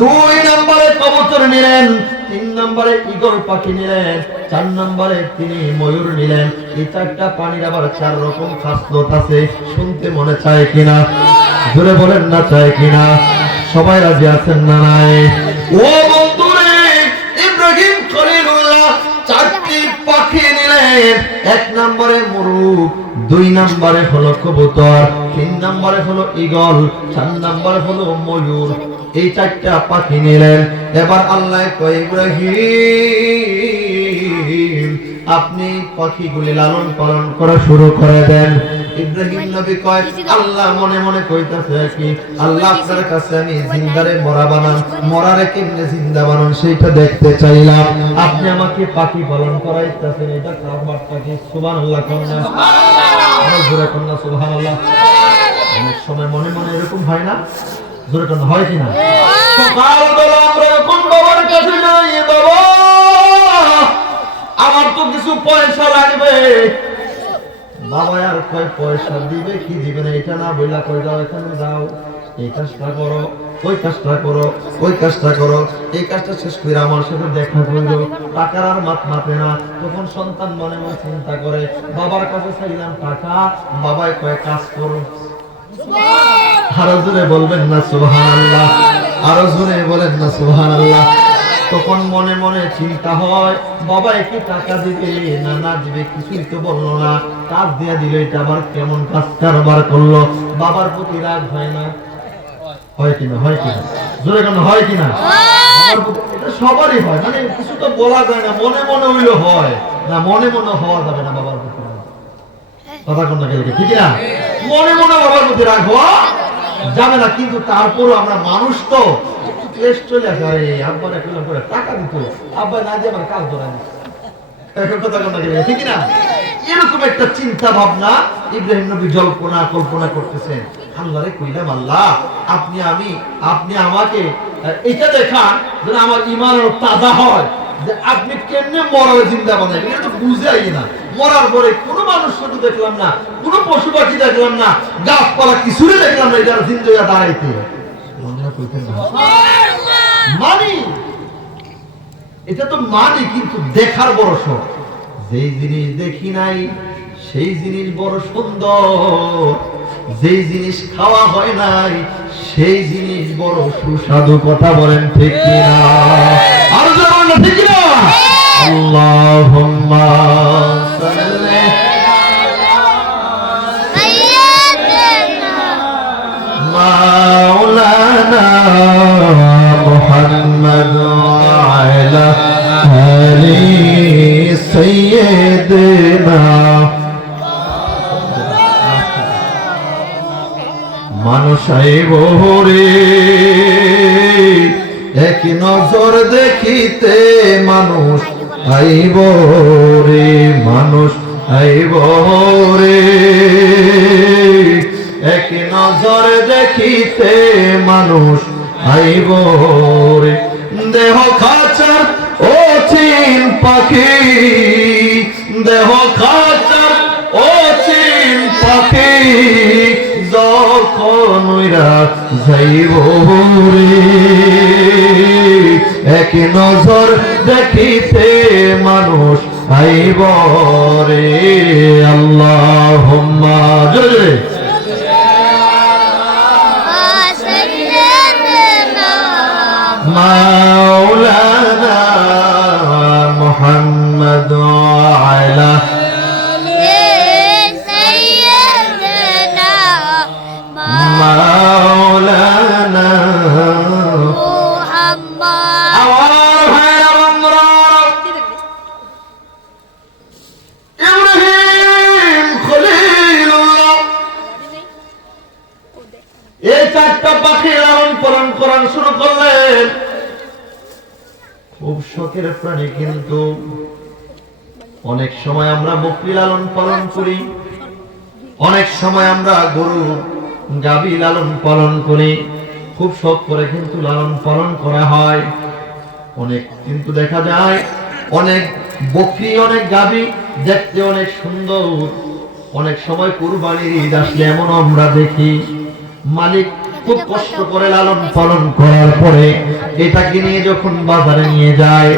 দুই নম্বরে কবুতর নিলেন, তিন নম্বরে ঈগল পাখি নিলেন, চার নম্বরে তিনি ময়ূর নিলেন। এই চারটা প্রাণীর আবার চার রকম খাসলত আছে। শুনতে মনে চায় কিনা? জোরে বলেন না চায় কিনা? সবাই রাজি আছেন না নাই? ও বন্ধুরে, ইব্রাহিম খলিলুল্লাহ চারটি পাখি নিলেন। এক নম্বরে মোরগ, দুই নম্বরে হলো কবুতর, তিন নম্বরে হলো ঈগল, চার নম্বরে হলো ময়ূর। এই চারটা পাখি নিলেন। এবার আল্লাহ কয়, ইব্রাহিম আপনি পাখিগুলি লালন পালন করা শুরু করে দেন। ইব্রাহিম নবী কয়, আল্লাহ মনে মনে কইতাছে কি, আল্লাহ আপনার কাছে আমি জিন্দারে মরা বানান, মরারে কেমনে জিন্দা বানান সেইটা দেখতে চাইলাম। আপনি আমাকে পাখি পালন করাইতেছেন, এটা খাবার পাখি। সুবহানাল্লাহ কন্যা, জোরে কন্যা সুবহানাল্লাহ। অনেক সময় মনে মনে এরকম হয় না? জোরে কন্যা হয় কিনা? সকালবেলা আমরা এখন বাবার কাছে যাই, বাবা আমার তো কিছু পয়সা লাগবে। বাবা আর কয় পয়সা দিবে কি দিবে না এটা না বইলা কই, যাও এখানে যাও, এই কাজটা করো, ওই কাজটা করো, ওই কাজটা করো, এই কাজটা শেষ করে আমার সাথে দেখা করলো। টাকার আর মাপে না। তখন সন্তান মনে মনে চিন্তা করে, বাবার কাছে চাইলাম টাকা, বাবাই কয় কাজ করো। আরো জোরে বলবেন না সুবহানাল্লাহ? আরো জোরে বলেন না সুবহানাল্লাহ? তখন মনে মনে চিন্তা হয়, বাবা কি টাকা দিবে না না দিবে কিছুই তো বললো না, কাজ দিয়ে দিল, এটা আবার কেমন কাজ কারবার করলো। বাবার প্রতি রাগ হয় না? হয় কিনা? হয় কিনা? জোরে কেন হয় কিনা? এটা সবারই হয়, মানে কিছু তো বলা যায় না, মনে মনে হইলে হয় না, মনে মনে হওয়া যাবে না বাবার প্রতি রাগ। কথা কোন ঠিক না? মনে মনে বাবার প্রতি রাগ হওয়া যাবে না, কিন্তু তারপরও আমরা মানুষ তো ক্লেশ চলে আসে। আরে আব্বার একজন করে টাকা দিত, আব্বা না দিয়ে আমার কাজ ধরা ঠিক না? এরকম একটা চিন্তা ভাবনা ইব্রাহিম নবী কল্পনা করতেছেন। আল্লাহ রে কইলাম, আল্লাহ আপনি আমাকে এটা দেখান যেন আমার ঈমান তাজা হয়, যে আপনি কেমনে মরার জিন্দা বানাবেন, এটা তো বুঝাই না। মরার পরে কোনো মানুষ শুধু দেখলাম না, কোনো পশু পাখি দেখলাম না, গাছপালা কিছুই দেখলাম না, এটা জিন্দা দাঁড়াইতে মানি, এটা তো মানি, কিন্তু দেখার বড় শখ। যেই জিনিস দেখি নাই সেই জিনিস বড় সুন্দর, যেই জিনিস খাওয়া হয় নাই সেই জিনিস বড় সুস্বাদু। কথা বলেন ঠিক কিনা? আর যেমন ঠিক কিনা? আল্লাহুম্মা সাল্লি মাওলানা মুহাম্মদ আলা আলি সাইয়্যিদিনা। মানুষ আইব রে এক নজর দেখিতে, মানুষ আইব রে, মানুষ আইব রে এক নজর দেখিতে, মানুষ আইব রে। দেহ খাঁচার ও চিন পাখি, দেহ খাঁচার ও চিন পাখি, যখন যাইব রে এক নজর দেখিতে, মানুষ আইব রে। আল্লাহুম্মা জোরে মাওলানা মুহাম্মদ আলা মাওলানা মুহাম্মদ। আমার ভাইরা বন্ধুরা, বলেন খুব শখের প্রাণী, কিন্তু অনেক সময় আমরা বকরি লালন পালন করি, অনেক সময় আমরা গরু গাভী লালন পালন করি, খুব শখ করে কিন্তু লালন পালন করা হয়। অনেক কিন্তু দেখা যায় অনেক বকরি অনেক গাভী দেখতে অনেক সুন্দর, অনেক সময় কুরবানির ঈদ আসলে এমন আমরা দেখি মালিক খুব কষ্ট করে লালন পালন করার পরে এটাকে নিয়ে যখন বাজারে নিয়ে যায়,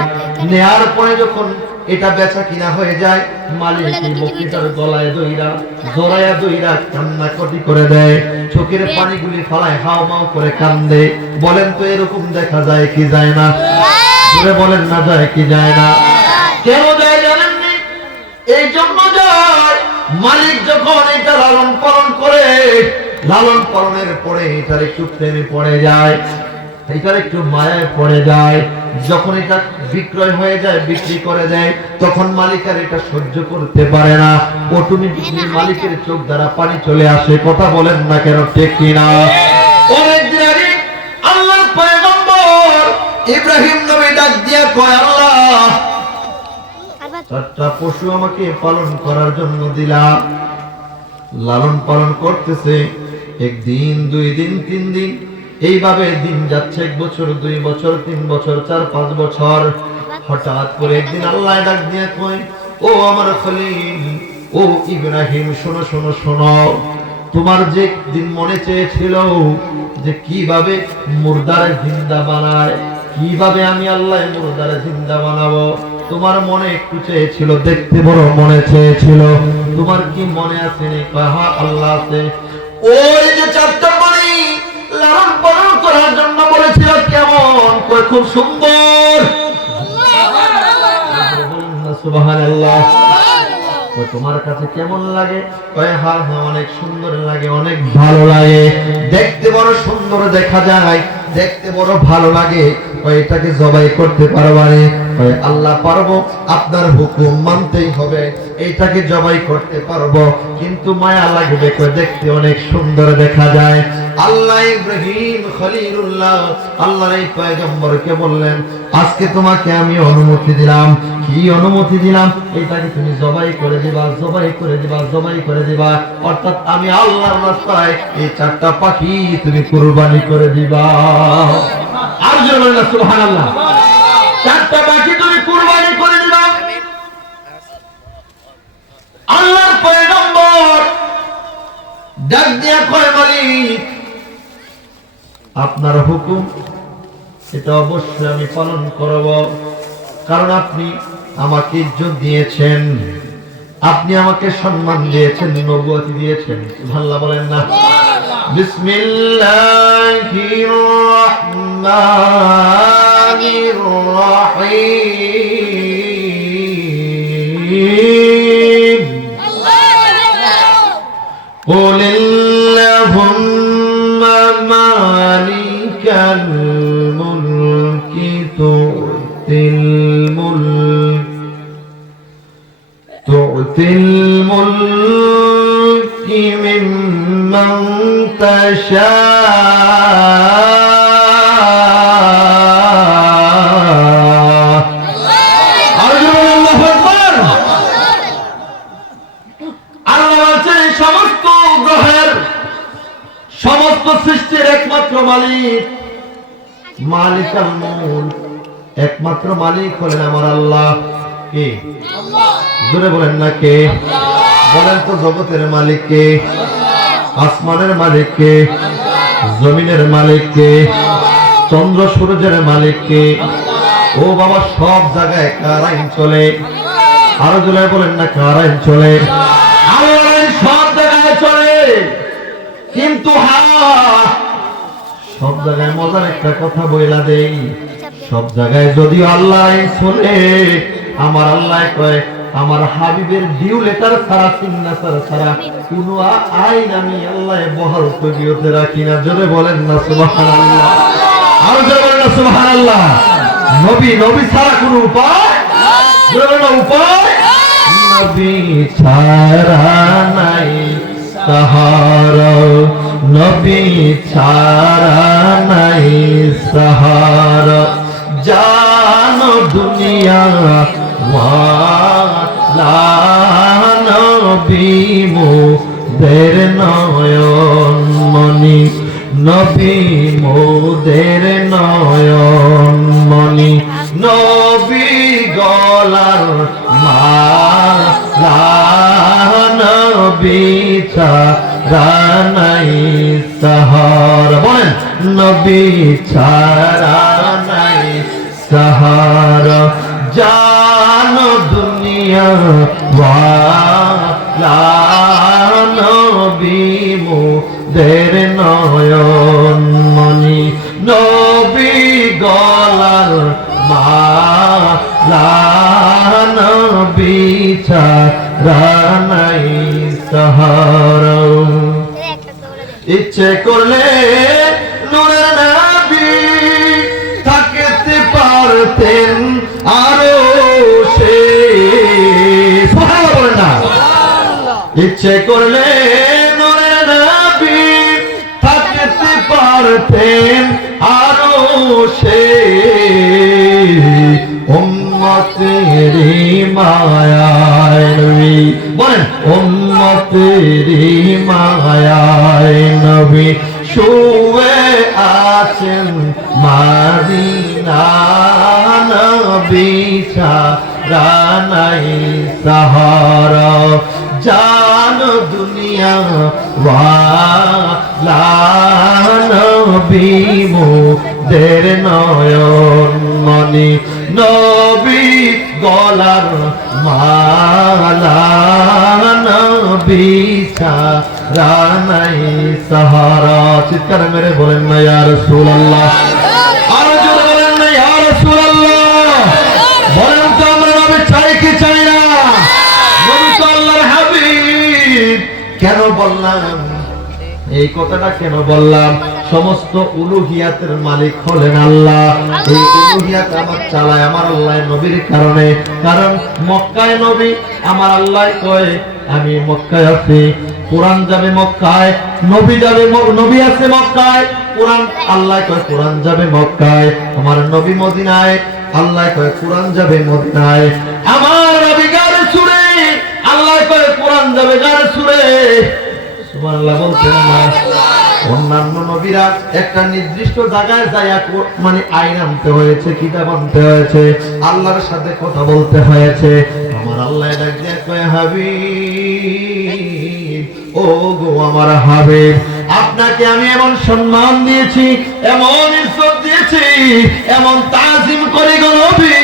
নেয়ার পরে যখন এটা বেচা কিনা হয়ে যায়, মালিক এই বকরিটার গলায় দইরা জড়ায়া দইরা কান্নাকাটি করে দেয়, চোখের পানিগুলি ফালায় হাওমাও করে কান্দে। বলেন তো এরকম দেখা যায় কি যায় না? জোরে বলেন না যায় কি যায় না? কেন যায় জানেননি? এই জন্য যায় মালিক যখন এটা লালন পালন করে, লালন পালনের পরে এটার একটু প্রেমে পড়ে যায়, এটার একটু মায়ায় পড়ে যায়, যখন এটা বিক্রয় হয়ে যায় বিক্রি করে দেয়, তখন মালিক আর এটা সহ্য করতে পারে না, অটোমেটিক্যালি মালিকের চোখ দ্বারা পানি চলে আসে। কথা বলেন না কেন, ঠিক কিনা? অনেকদিন আগে আল্লাহর পয়গম্বর ইব্রাহিম নবী ডাক দিয়া কয়, আল্লাহ চারটা পশু আমাকে পালন করার জন্য দিলা। লালন পালন করতেছে, একদিন, 2 দিন, 3 দিন, এইভাবে দিন যাচ্ছে, 1 বছর, 2 বছর, 3 বছর, 4-5 বছর। হঠাৎ করে একদিন আল্লাহ ডাক দিয়ে কয়, ও আমার খলিল, ও ইব্রাহিম, শোনো শোনো শোনো, তোমার যে দিন মনে চেয়েছিল যে কিভাবে মুর্দারে জিন্দা বানায়, কিভাবে আমি আল্লাহ মুর্দারে জিন্দা বানাবো, তোমার মনে একটু চেয়েছিল, দেখতে বড় মনে চেয়েছিল, তোমার কি মনে আছে? হ্যাঁ আল্লাহ আছে। ওই যে 4টা পানি লালন পালন করার জন্য বলেছিল, কেমন? খুব সুন্দর। সুবহানাল্লাহ। তোমার কাছে কেমন লাগে? হ্যাঁ হ্যাঁ অনেক সুন্দর লাগে, অনেক ভালো লাগে, দেখতে বড় সুন্দর দেখা যায়, দেখতে বড় ভালো লাগে। এটাকে জবাই করতে পারবারে? আল্লাহ পারবো, আপনার হুকুম মানতেই হবে, এইটাকে জবাই করতে পারবো, কিন্তু মায়া লাগবে, দেখতে অনেক সুন্দর দেখা যায়। আল্লাহ ইব্রাহিম খলিলুল্লাহ আল্লাহর এই পয়গম্বরকে বললেন, আজকে তোমাকে আমি অনুমতি দিলাম। কি অনুমতি দিলাম? এইটাকে তুমি জবাই করে দিবা, জবাই করে দিবা, জবাই করে দিবা, অর্থাৎ আমি আল্লাহর রাস্তায় এই 4টা পাখি তুমি কুরবানি করে দিবা। আর জোরে বলেন সুবহানাল্লাহ। 4টা পাখি তুমি কুরবানি করে দিবা। আল্লাহর পয়গম্বর ডাক দিয়া কয়, মালিক আপনার হুকুম এটা অবশ্যই আমি পালন করব, কারণ আপনি আমাকে ইজ্জত দিয়েছেন, আপনি আমাকে সম্মান দিয়েছেন, নবুয়ত দিয়েছেন। সুবহানাল্লাহ বলেন না? বিসমিল্লাহির রহমানির রহিম। কুলিল্লাহুম্মা মালিকাল মুলকি তু'তিল মুলকি মিম্মান তাশা সমস্ত সৃষ্টির একমাত্র মালিক, মালিকাল মুলক, একমাত্র মালিক হলেন আমার আল্লাহ। কে? জোরে বলেন না কে? বলেন তো, জগতের মালিক কে? আসমানের মালিক কে? জমিনের মালিক কে? চন্দ্র সূর্যের মালিক কে? ও বাবা, সব জায়গায় কার আইন চলে? আরো জোরে বলেন না, কার আইন চলে? আল্লাহর আইন সব জায়গায় চলে, কিন্তু সব জায়গায় মজার একটা কথা বইলা দেই, সব জায়গায় যদিও আল্লাহ আইন চলে, আমার আল্লাহ কয় আমার হাবিবের ডিউ লেটার ছাড়া, সিগনেচার ছাড়া কোন আইন আমি আল্লাহ বহাল তবিয়তে রাখি না। জোরে বলেন না সুবহানাল্লাহ। আর জোরে বলেন না সুবহানাল্লাহ। নবী ছাড়া কোন উপায়? জোরে বলেন না, উপায় নবী ছাড়া নাই সাহারা, নবী ছাড়া নাই সাহারা। দুনিয়া ওয়ালা নবী মোদের নয়ন মনি, নবী মোদের নয়ন মনি, নবী গলার মালা, নবী ছাড়া নাই সাহারা, বলেন নবী ছাড়া নাই সাহারা, জানো দুনিয়া ওয়ালা নবী মোদের নয়ন মনি, নবী গলার মালা, নবী ছাড়া নাই সাহারা। ইচ্ছে করলে নূরের নবী থাকতে পারতেন আরো সে, সুবহানাল্লাহ বলেন না, ইচ্ছে করলে নূরের নবী থাকতে পারতেন আরো সে, উম্মতেরি মায়ায় নবী, বলেন উম্মতেরি মায়ায় নবী শুয়ে আছেন মাদিনা, নবী ছাড়া নাই সাহারা, জানো দুনিয়া ওয়ালা নবী মোদের নয়ন মনি, নবী গলার মালা, নবী ছাড়া নাই সাহারা। চিৎকার মেরে বলেন না ইয়া রাসূলুল্লাহ, আরো জোরে বলেন না ইয়া রাসূলুল্লাহ। বলেন তো আমরা নবী চাই কি চাই না? নবী তো আল্লাহর হাবিব। কেন বললাম এই কথাটা, কেন বললাম? সমস্ত উলুহিয়াতের মালিক হলেন আল্লাহ। এই উলুহিয়াত আমার চালায় আমার আল্লাহ নবীর কারণে। কারণ মক্কায় নবী, আমার আল্লাহ কয় আমি মক্কায় আছি, কোরআন যাবে মক্কায়, নবী যাবে, নবী আছে মক্কায়, কোরআন আল্লাহ কয় কোরআন যাবে মক্কায়, আমার নবী মদিনায়, আল্লাহ কয় কোরআন যাবে মদিনায়, আমার নবী গারে সুরে, আল্লাহ কয় কোরআন যাবে গারে সুরে। সুবহানাল্লাহ বলতেন না? অন্যান্য নবীরা একটা নির্দিষ্ট জায়গায় যায়, মানে আইন আনতে হয়েছে, কিতাব আনতে হয়েছে, আল্লাহর সাথে কথা বলতে হয়েছে। আমার আল্লাহ ডাক দিয়ে কয় হাবিব, ও গো আমার হাবিব, আপনাকে আমি এমন সম্মান দিয়েছি, এমন ইজ্জত দিয়েছি, এমন তাজিম করি গো নবী,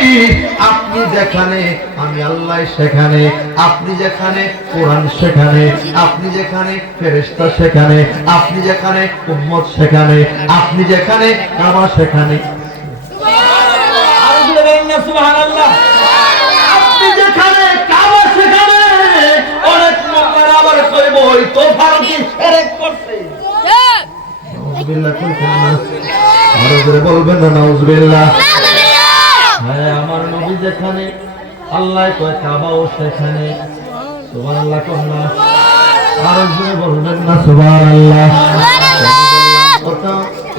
আপনি যেখানে আমি আল্লাহ সেখানে, আপনি যেখানে কোরআন সেখানে, আপনি যেখানে ফেরেশতা সেখানে, আপনি যেখানে উম্মত সেখানে, আপনি যেখানে কাবা সেখানে, সুবহানাল্লাহ, আপনি যেখানে কাবা সেখানে। অনেক লোকেরা আবার কইব ওই তো ফারুকি শিরক করছে, নাউজুবিল্লাহ কইছেন না? আরো করে বলবেন না নাউজুবিল্লাহ? হ্যাঁ, আমার নবী যেখানে, আল্লাহ কয় কাবাও সেখানে, সুবহানাল্লাহ কোন না? আরো জোরে বলবেন না সুবহানাল্লাহ?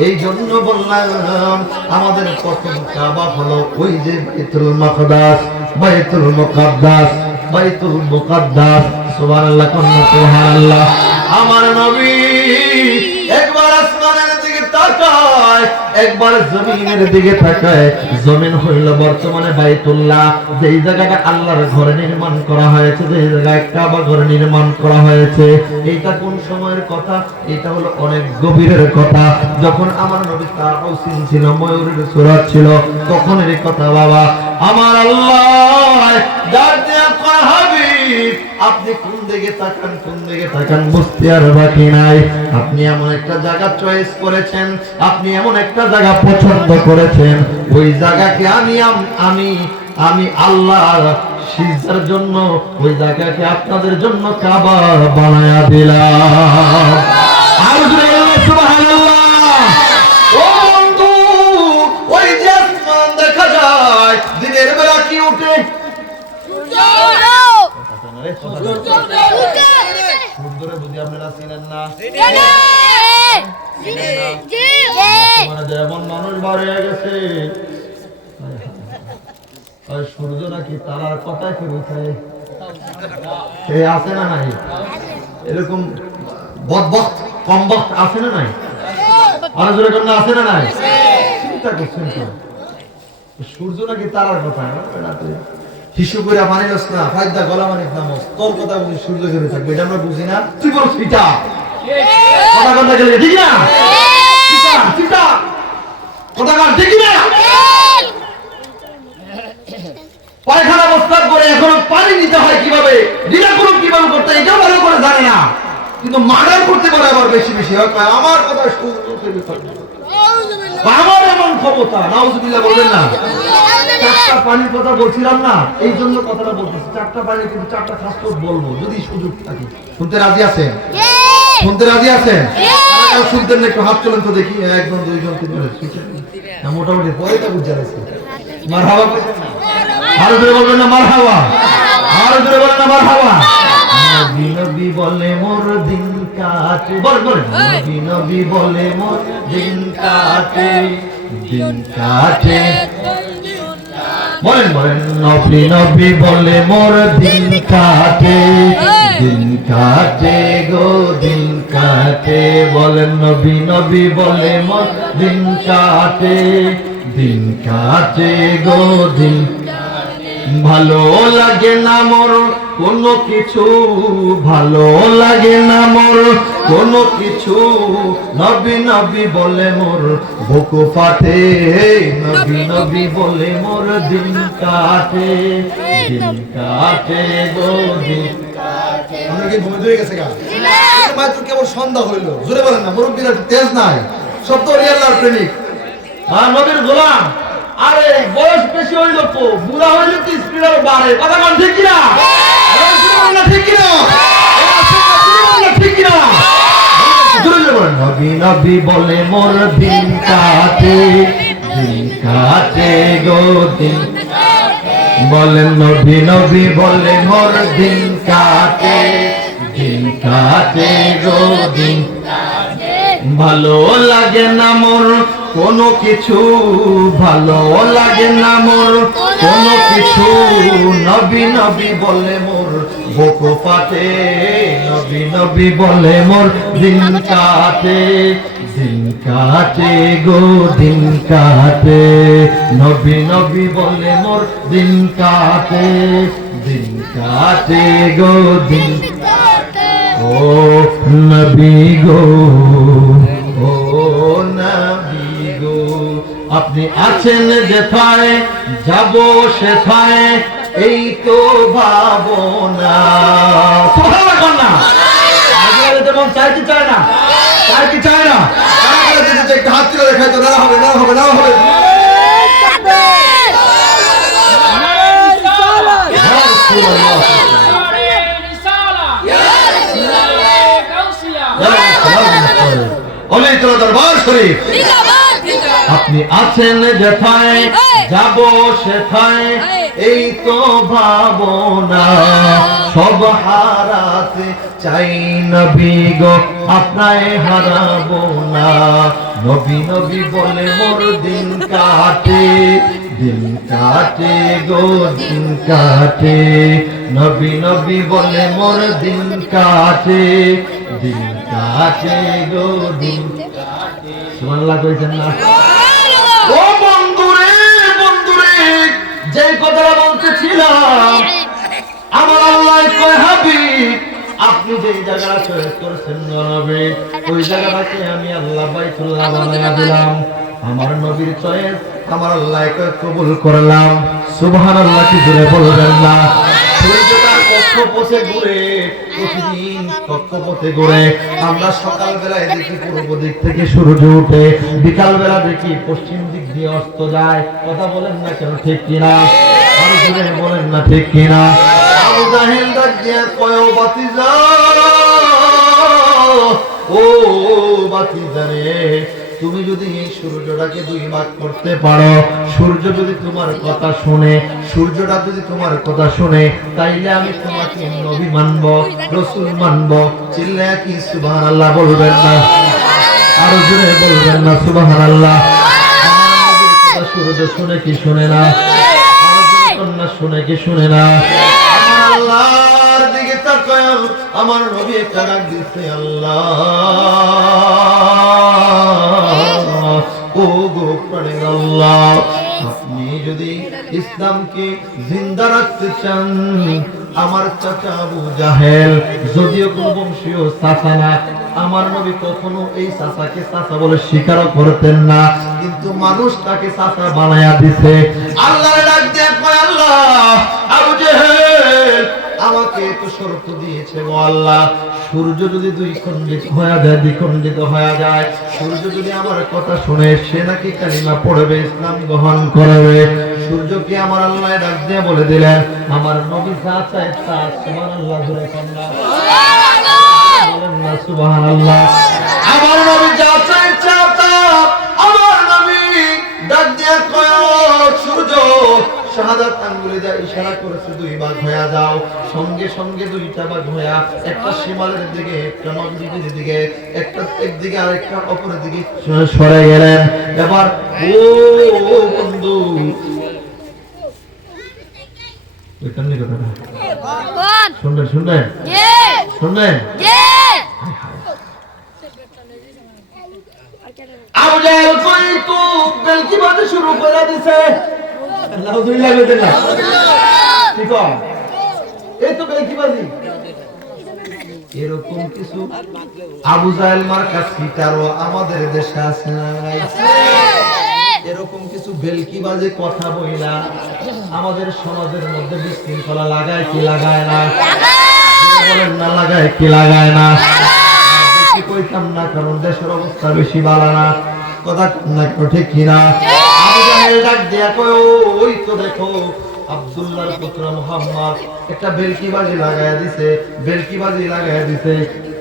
এই জন্য বললাম আমাদের প্রথম কাবা হলো ওই যে বাইতুল মাকদাস, বাইতুল মুকাদ্দাস, বাইতুল মুকাদ্দাস। সুবহানাল্লাহ কোন না? সুবহানাল্লাহ। আমার নবী একবার আসমানের দিকে তাকায়, একবার জমিনের দিকে তাকায়। জমিন হইল বর্তমানে বাইতুল্লাহ, যেই জায়গাটা আল্লাহর ঘর নির্মাণ করা হয়েছে, যেই জায়গায় কাবা ঘর নির্মাণ করা হয়েছে। এইটা কোন সময়ের কথা? এটা হলো অনেক গভীরের কথা। যখন আমার নবী তাউসিন ছিল, ময়ূরের সুরাত ছিল, তখনের কথা বাবা। আমার আল্লাহ ডাক দিয়া কয় হাবিব, আপনি কোন দিকে তাকান, কোন দিকে তাকান বুঝতে আর বাকি নাই। আপনি এমন একটা জায়গা চয়েস করেছেন, আপনি এমন একটা জায়গা পছন্দ করেছেন, ওই জায়গাকে আমি আল্লাহ সিজদার জন্য ওই জায়গাকে আপনাদের জন্য কাবা বানায়া দিলাম। আল্লাহু সুবহানাল্লাহ। ও বন্ধু, ওই যে আসমান দেখা যায়, দিনের বেলা কি উঠে? সুন্দরে বুঝি আপনারা চিনেন না? এমন মানুষ বার হয়ে গেছে, আর সূর্য নাকি তারার কথা কেউ খায় এ আছে না নাই এরকম বদবক্ত কমবক্ত আছে না নাই আর জোরে কোন আছে না নাই চিন্তা করছেন তো সূর্য নাকি তারার কথা হিসু করে মানিস না ফায়দা গলা মানিস না তোর কথা বুঝি সূর্য ঘিরে থাকবে এটা আমরা বুঝি না তুই বল সিটা কথা কথা গেলে ঠিক না সিটা সিটা কথা কার ঠিক না পায়খানা প্রস্তাব করে এখনো পানি নিতে হয় কিভাবে নিরাকরণ কিভাবে করতে এটাও ভালো করে জানে না কিন্তু মার্ডার করতে পারে আবার বেশি বেশি হয় আমার কথা আমার এমন ক্ষমতা নাউজুবিল্লাহ বলবেন না চারটা পানির কথা বলছিলাম না এই জন্য কথাটা বলতেছি চারটা পানি কিন্তু চারটা শাস্ত্র বলবো যদি সুযোগ থাকে শুনতে রাজি আছেন শুনতে রাজি আছেন শুনতেন না একটু হাত চলেন তো দেখি একজন দুইজন তিনজন মোটামুটি পরেটা বুঝে আছে মারহাবা আরো জোরে বলবেন না মারহাবা আরো জোরে বলেন না মারহাবা নবী নবী বলে মোর দিন কাটে বল বল নবী নবী বলে মোর দিন কাটে বলেন বলেন নবী নবী বলে মোর দিন কাটে গো দিন কাটে বলেন নবী নবী বলে মোর দিন কাটে গো দিন ভালো লাগে না মোর কোনো কিছু ভালো লাগে না মোর কোনো কিছু নবী নবী বলে মোর বুক ফাটে নবী নবী বলে মোর দিন কাটে গো দিন আমরা কি ঘুমিয়ে ধরে গেছে গা মাত্র কেবল সন্ধ্যা হইল জোরে বলেন না মুরব্বীরা তেজ নাই সব তো আল্লাহর প্রেমিক আর নবীর গোলাম আরে বয়স বেশি হইল তো বুড়া হইল তো স্পিড আরো বাড়ে কথা বল ঠিক কি না ঠিক কি না ঠিক কি না নবী নবী বলে মোর দিন কাটে গো দিন বলেন নবী নবী বলে মোর দিন কাটে গো দিন ভালো লাগে না মোর কোনো কিছু ভালো লাগে না মোর কোনো কিছু নবী নবী বলে মোর বুক ফাটে নবী নবী বলে মোর দিন কাটে গো দিন কাটে নবী নবী বলে মোর দিন কাটে গো দিন ও নবী গো ও নবী গো আপনি আছেন যেথায় যাব সেথায় এই তো ভাবনা সুবহানাল্লাহ না আজকে যেমন চাই কি চায় না চাই কি চায় না তাহলে যদি একটা হাত তুলে দেখায় তো না হবে না হবে না হবে দরবার শরীফ আপনি আছেন যেথায় যাব সেথায় এই তো ভাবনা সব হারাতে চাই নবী গো আপনায় হারাবো না নবী নবী বলে মোর দিন কাটে গো দিন কাটে নবী নবী বলে মোর দিন কাটে গো দিন সুবহানাল্লাহ কইছেন না ও বন্ধুরে যে কথাটা বলতেছিলাম আমার আল্লাহ কয় হাবিব আপনি যে জায়গা চয়েস করছেন নবী ওই জায়গাটাকে আমি আল্লাহ বাইতুল্লাহ বানায়া দিলাম আমার নবীর চয়েস আমার আল্লাহ কবুল করলাম সুবহানাল্লাহ কি জোরে বলবেন না সূর্যটার কক্ষপথে ঘুরে প্রতিদিন কক্ষপথে ঘুরে আমরা সকাল বেলায় দেখি পূর্ব দিক থেকে সূর্য ওঠে বিকাল বেলা দেখি পশ্চিম দিক দিয়ে অস্ত যায় কথা বলেন না কেন ঠিক কিনা আর জোরে বলেন না ঠিক কিনা আবু জাহেল ডাক দিয়ে কয় ও বাতিজা ও বাতিজা রে তুমি যদি এই সূর্যটাকে দুই ভাগ করতে পারো সূর্য যদি তোমার কথা শুনে সূর্যটা যদি তোমার কথা শুনে তাইলে আমি তোমাকে নবী মানব রাসূল মানব চিল্লায়া কি সুবহানাল্লাহ বলবেন না আর জোরে বলবেন না সুবহানাল্লাহ আমার নবীর কথা সূর্য শুনে কি শুনে না কন্যা শুনে কি শুনে না? আমার আল্লাহর দিকে তাকায় আমার নবী একটা ডাক দিচ্ছে, আল্লাহ ও গো প্রাণের আল্লাহ, আপনি যদি ইসলামকে জিন্দা রাখতে চান, আমার চাচা আবু জাহেল যদিও কোন বংশীয় চাচা না, আমার নবী কখনো এই চাচাকে চাচা বলে স্বীকার করতেন না, কিন্তু মানুষ তাকে চাচা বানায়া দিছে। আল্লাহর ডাক দিয়ে কয়, আল্লাহ আবু জাহেল আমাকে তো শর্ত দিয়েছে গো আল্লাহ, সূর্য যদি দুই খণ্ডিত হয়ে যায়, দ্বিখণ্ডিত হয়ে যায়, সূর্য যদি আমার কথা শুনে সে নাকি কালিমা পড়বে, ইসলাম গ্রহণ করবে। সূর্যকে আমার আল্লাহ ডাক দিয়ে বলে দিলেন, আমার নবী যা চায় তা সুবহানাল্লাহ জোরে কন্যা বলেন না সুবহানাল্লাহ। আমার নবী যা চায় তা আমার নবী ডাক দিয়ে কয়, সূর্য শাহাদাত আঙ্গুলে যা ইশারা করেছে, দুই ভাগ হয়ে যাও। সঙ্গে সঙ্গে দুইটা ভাগ হয়ে, একটা শিমালের দিকে, একটা মাগরিবের দিকে, একটা একদিকে আরেকটা অপরের দিকে সরে গেলেন। এবার ও বন্ধু ওইখানে কথা না শুনলেন, শুনলেন, শুনলেন? আবু জাহেল কই তো বেলকি বাজে শুরু করে দিছে। নাউজুবিল্লাহ বলতে না, ঠিক আছে, এই তো বেলকিবাজি। এরকম কিছু আবু জাহেল মার্কা সিটারও আমাদের দেশে আছে না? এরকম কিছু বেলকিবাজি কথা বইলা আমাদের সমাজের মধ্যে বিশৃঙ্খলা লাগায় কি লাগায় না? বলেন না, লাগায় কি লাগায় না? কি কইতাম না, কারণ দেশের অবস্থা বেশি ভালো না, কথা না ঠিক কিনা? আবু জাহেল ডাক দিয়া কয়, ওই তো দেখো আব্দুল্লাহর পুত্র মুহাম্মদ একটা বেলকিবাজি লাগায়া দিছে, বেলকিবাজি লাগায়া দিছে,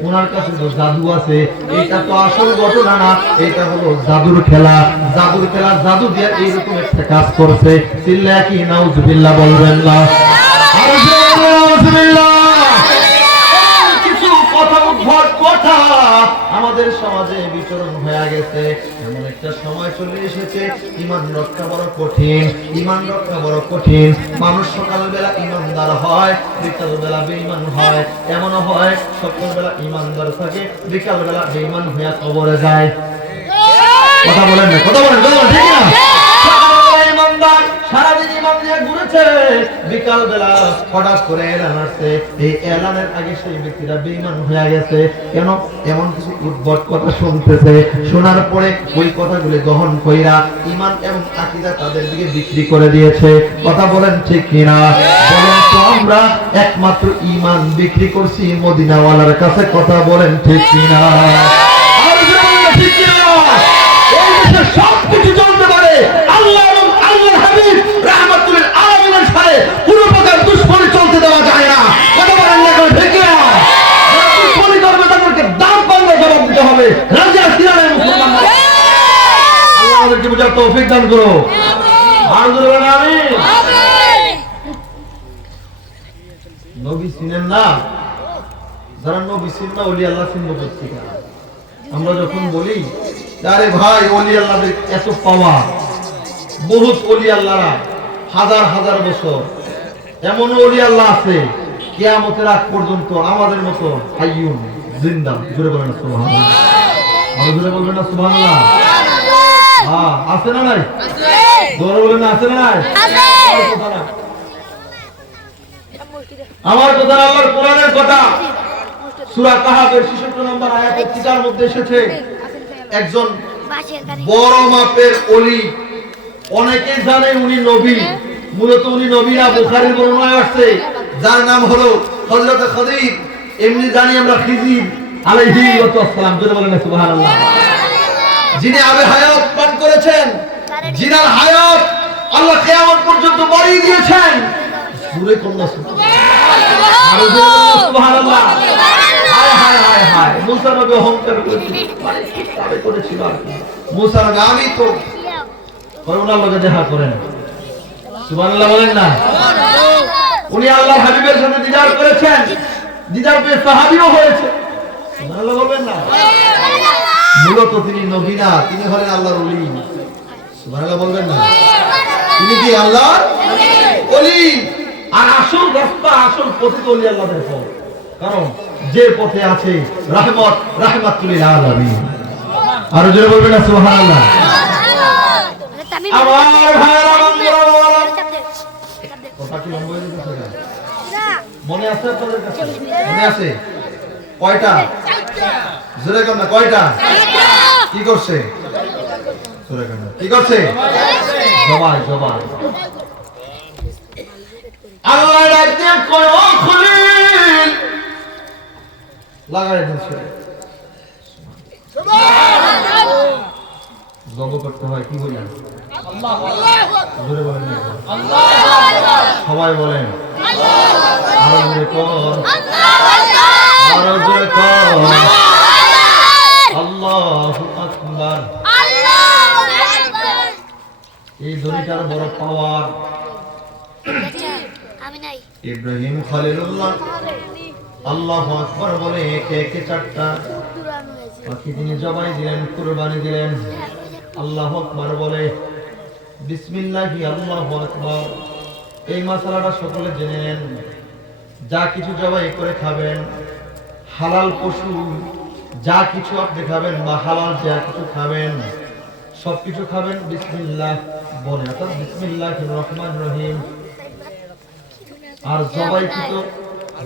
ওনার কাছে তো জাদু আছে। এটা তো আসল ঘটনা না, এটা হলো জাদুর খেলা, জাদুর খেলা, জাদু দিয়ে এইরকম একটা কাজ করছে। চিল্লায়া কি নাউজুবিল্লাহ বলবেন না? কিছু কথা উদ্ভট কথা আমাদের সমাজে বিচরণ হয়ে গেছে। এমন একটা সময় চলে এসেছে, ঈমান রক্ষা বড় কঠিন, ঈমান রক্ষা বড় কঠিন। মানুষ সকালবেলা ঈমানদার হয়, বিকালবেলা বেঈমান হয়। এমনও হয় সকালবেলা ঈমানদার থাকে, বিকালবেলা বেঈমান হয়ে কবরে যায়। কথা বলেন না, কথা বলেন, কথা বলেন, ঠিক না? সকালবেলা ঈমানদার সারাদিন ঈমান নিয়ে ঘুরেছে, বিকালবেলা হঠাৎ করে এলান আসছে, এই এলানের আগে সেই ব্যক্তিরা বেঈমান হয়ে গেছে। কেন? এমন কিছু উদ্ভট কথা শুনতেছে, শোনার পরে ওই কথাগুলো গ্রহণ কইরা ঈমান এবং আকীদা তাদের দিকে বিক্রি করে দিয়েছে। কথা বলেন ঠিক কিনা? বলেন তো আমরা একমাত্র ঈমান বিক্রি করছি মদিনাওয়ালার কাছে। কথা বলেন ঠিক কিনা? আর বলেন ঠিক কিনা? এই দেশে সব কিছু চলতে পারে, আল্লাহ এবং আল্লাহর হাবিব রাহমাতুল আলামিনের সাথে কোনো প্রকার দুশমনি চলতে দেওয়া যায় না। কথা বলেন না, ঠিক কিনা? দুশমনি করবে তাদেরকে দাম পাল্লা জবাব দিতে হবে। রাজা সিরানের মুসলমান, আল্লাহ আমাদেরকে বুঝার তৌফিক দান করো। আর বলেন আমিন। নবী চিনেন না, যারা নবী চিনেন না, ওলি আল্লাহ চিনব কোথেকে? আমরা যখন বলি আরে ভাই ওলি আল্লাহদের এত পাওয়া, বহুত ওলি আল্লাহরা হাজার হাজার বছর, এমন ওলি আল্লাহ আছে কিয়ামতের আগ পর্যন্ত আমাদের মতো হাইয়ুন জিন্দা। জোরে বলেন সুবহানাল্লাহ, আরো জোরে বলবেন না সুবহানাল্লাহ। হ্যাঁ, আছে না নাই? জোরে বলেন না, আছে না নাই? আমার কথা আল্লাহর কোরআনের কথা, সূরা কাহাফের 66 নম্বর আয়াতের 3টার মধ্যে এসেছে, একজন বড় মাপের ওলি, অনেকেই জানে উনি নবী, মূলত উনি নবী না, বুখারীর বর্ণনায় আসছে, যার নাম হলো হযরত খাদির, এমনি জানি আমরা খিজির আলাইহি ওয়াসাল্লাম। জোরে বলেন সুবহানাল্লাহ। যিনি আবে হায়াত পান করেছেন, যিনার হায়াত আল্লাহ কিয়ামত পর্যন্ত বাড়িয়ে দিয়েছেন। জোরে কন্যা সুবহানাল্লাহ। হায় হায় হায় হায়, মুসা নবী অহংকার করেছিল। মুসা নবী আমি তো করুণার লগে দেখা করেন, সুবহানাল্লাহ বলেন না? উনি আল্লাহর হাবিবের সাথে দিদার করেছেন, দিদার পেয়ে সাহাবীও হয়েছে, সুবহানাল্লাহ বলবেন না? মূলত তিনি নবী না, তিনি হলেন আল্লাহর ওলি, সুবহানাল্লাহ বলবেন না? তিনি কি আল্লাহর ওলি আর আসল রাস্তা আসল পথে তো ওলি আল্লাহদের পথ। কারণ যে পথে আছে রহমত রাহমাতুল লিল আলামিন। আর জোরে বলবেন না সুবহানাল্লাহ। আমার ভাইরা বন্ধুরা কথা কি লম্বা হয়ে যাচ্ছে না? মনে আছে আপনাদের কাছে? মনে আছে? কয়টা? জোরে কর না, কয়টা? কি করছে? জোরে কর না, কি করছে? জবাই জবাই। আল্লাহ ডাকতে কয় ও খলিল, লাগাই দিন ছেড়ে। জব করতে হয় কি বলেন? জোরে বলেন না, সবাই বলেন আরো জোরে কর, আরো জোরে কর, আল্লাহু আকবার। এই দড়িটার বড় পাওয়ার। ইব্রাহিম খলিলুল্লাহ আল্লাহু আকবার বলে একে একে চারটা পাখি তিনি জবাই দিলেন, কুরবানি দিলেন। আল্লাহু আকবার বলে বিসমিল্লাহি আল্লাহু আকবার। এই মাসালাটা সকলে জেনে নেন। যা কিছু জবাই করে খাবেন, হালাল পশু যা কিছু আপনি খাবেন বা হালাল যা কিছু খাবেন সবকিছু খাবেন বিসমিল্লাহ বলে, অর্থাৎ বিসমিল্লাহির রহমানির রহিম। আর জবাইকৃত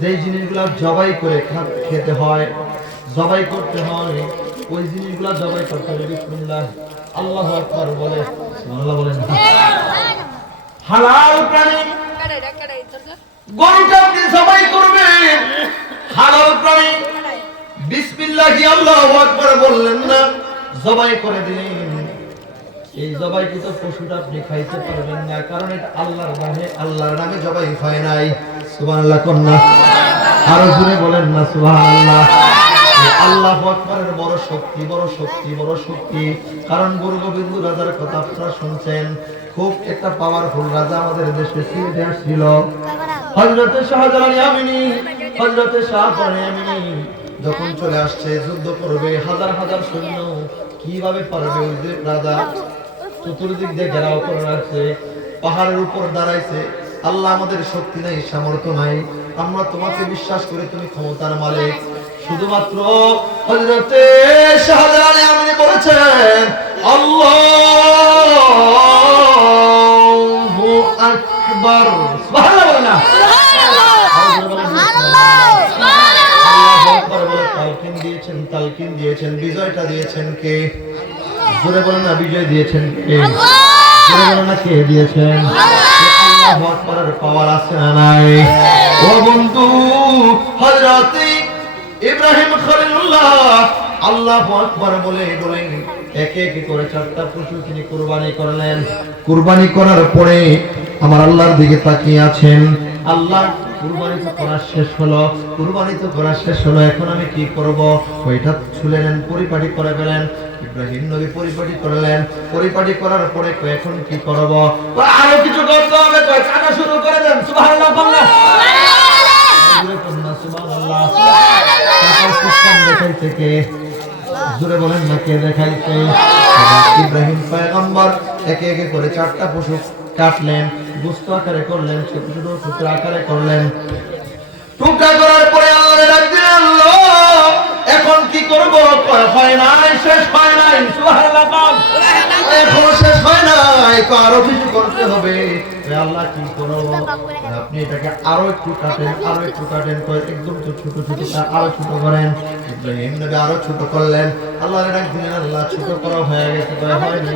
যেই জিনিসগুলো জবাই করে খেতে হয়, জবাই করতে হয়, ওই জিনিসগুলো জবাই করতে হবে বিসমিল্লাহ আল্লাহু আকবার বলে। সুবহানাল্লাহ বলেন। হালাল প্রাণী গরুটা আপনি জবাই করবেন, হালাল প্রাণী বিসমিল্লাহি আল্লাহু আকবার বললেন না, জবাই করে দিলেন। এই জবাইকৃত পশুটা আপনি খাইতে পারবেন না, কারণ এটা আল্লাহর নামে, আল্লাহর নামে জবাই হয় নাই। সুবহানাল্লাহ কন্যা আরো জোরে বলেন না সুবহানাল্লাহ। আল্লাহু আকবারের বড় শক্তি, বড় শক্তি, বড় শক্তি। কারণ গুরু গোবিন্দ রাজার কথা আপনারা শুনছেন, খুব একটা পাওয়ারফুল রাজা আমাদের দেশে সিলেটে আসছিল, হযরতে শাহজালাল ইয়ামিনী। হযরতে শাহজালাল ইয়ামিনী যখন চলে আসছে যুদ্ধ করবে, হাজার হাজার সৈন্য কিভাবে পারবে? ওই যে রাজা চতুর্দিক দিয়ে ঘেরাও করে রাখছে, পাহাড়ের উপর দাঁড়াইছে। আল্লাহ আমাদের শক্তি নাই, সামর্থ্য নাই, আমরা তোমাকে বিশ্বাস করে তুমি ক্ষমতার মালিক। শুধুমাত্র হযরতে শাহজালাল ইয়ামানী বলেছেন আল্লাহু আকবার। সুবহানাল্লাহ বলেন না, তালকিন দিয়েছেন, বিজয়টা দিয়েছেন কে? জোরে বলেন না, বিজয় দিয়েছেন কে? জোরে বলেন না, কে দিয়েছেন? আল্লাহু আকবারের পাওয়ার আছে না নাই? ও বন্ধু, হযরতে ইব্রাহিম খলিলুল্লাহ আল্লাহু আকবার বলে বলেন একে একে করে চারটা পশু তিনি কুরবানি করলেন। কুরবানি করার পরে আমার আল্লাহর দিকে তাকিয়ে আছেন। আল্লাহ কুরবানি তো করা শেষ হলো, কুরবানি তো করা শেষ হলো, এখন আমি কি করব? ওইটা ছুলে নেন, পরিপাটি করে ফেলেন। ইব্রাহিম নবী পরিপাটি করলেন, পরিপাটি করার পরে এখন কি করব? আরো কিছু করতে হবে, তো কাটা শুরু করে দেন। সুবহানাল্লাহ বললেন, সুবহানাল্লাহ। দেখাইছে কে? জোরে বলেন না, কে দেখাইছে? ইব্রাহিম পয়গম্বর একে একে করে চারটা পশু কাটলেন, গোশত আকারে করলেন, ছোট ছোট টুকরা আকারে করলেন। টুকরা করার পরে আল্লাহর ডাক দিলেন, আল্লাহ এখন কি করব? হয় নাই, শেষ হয় নাই। সুবহানাল্লাহ বল, এখন শেষ হয় নাই, তো আরো কিছু করতে হবে। আল্লাহ কি করব? আপনি এটাকে আরো একটু কাটেন, আরো একটু কাটেন, একদম তো ছোট ছোট আরো ছোট করেন। ইব্রাহিম নবী আরো ছোট করলেন। আল্লাহর ডাক দিলেন, আল্লাহ ছোট করা হয়ে গেছে,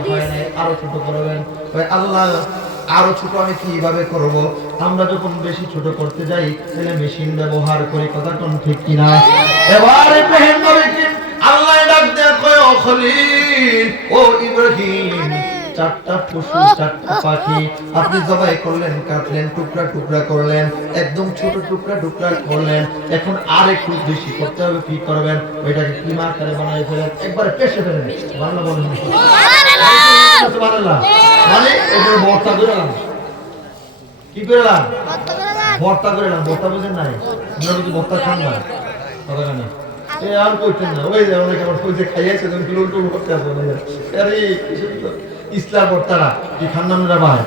হয় নাই, আরো ছোট করবেন। আল্লাহ আরো ছোট আমি কিভাবে করব? আমরা যখন বেশি ছোট করতে যাই তাহলে মেশিন ব্যবহার করি, কথা কোন ঠিক কিনা? এবার ইব্রাহিম নবীকে আল্লাহ ডাক দেয়া কয়, ও খলিল, ও ইব্রাহিম, চারটা পশু, চারটা পাখি আপনি জবাই করলেন, কাটলেন, টুকরা টুকরা করলেন, একদম ছোট টুকরা টুকরা করলেন। এখন আর একটু বেশি করতে হবে। কি করবেন? ওইটাকে কিমা আকারে বানাই ফেলেন, একবারে পেশে ফেলেন। বাংলা বলেন সুবহানাল্লাহ। মানে এগুলো ভর্তা করলাম, কি করলাম? ভর্তা করলাম। ভর্তা বুঝেন নাই? আপনারা যদি ভর্তা খান না, কথা জানি এ আর কইতেন না, ওই যে অনেকে আমার কইতে খাইয়েছে, তুমি লুল টুল করতে আসো না। আরে ইসলাম ভর্তারা কি খান না ভাই?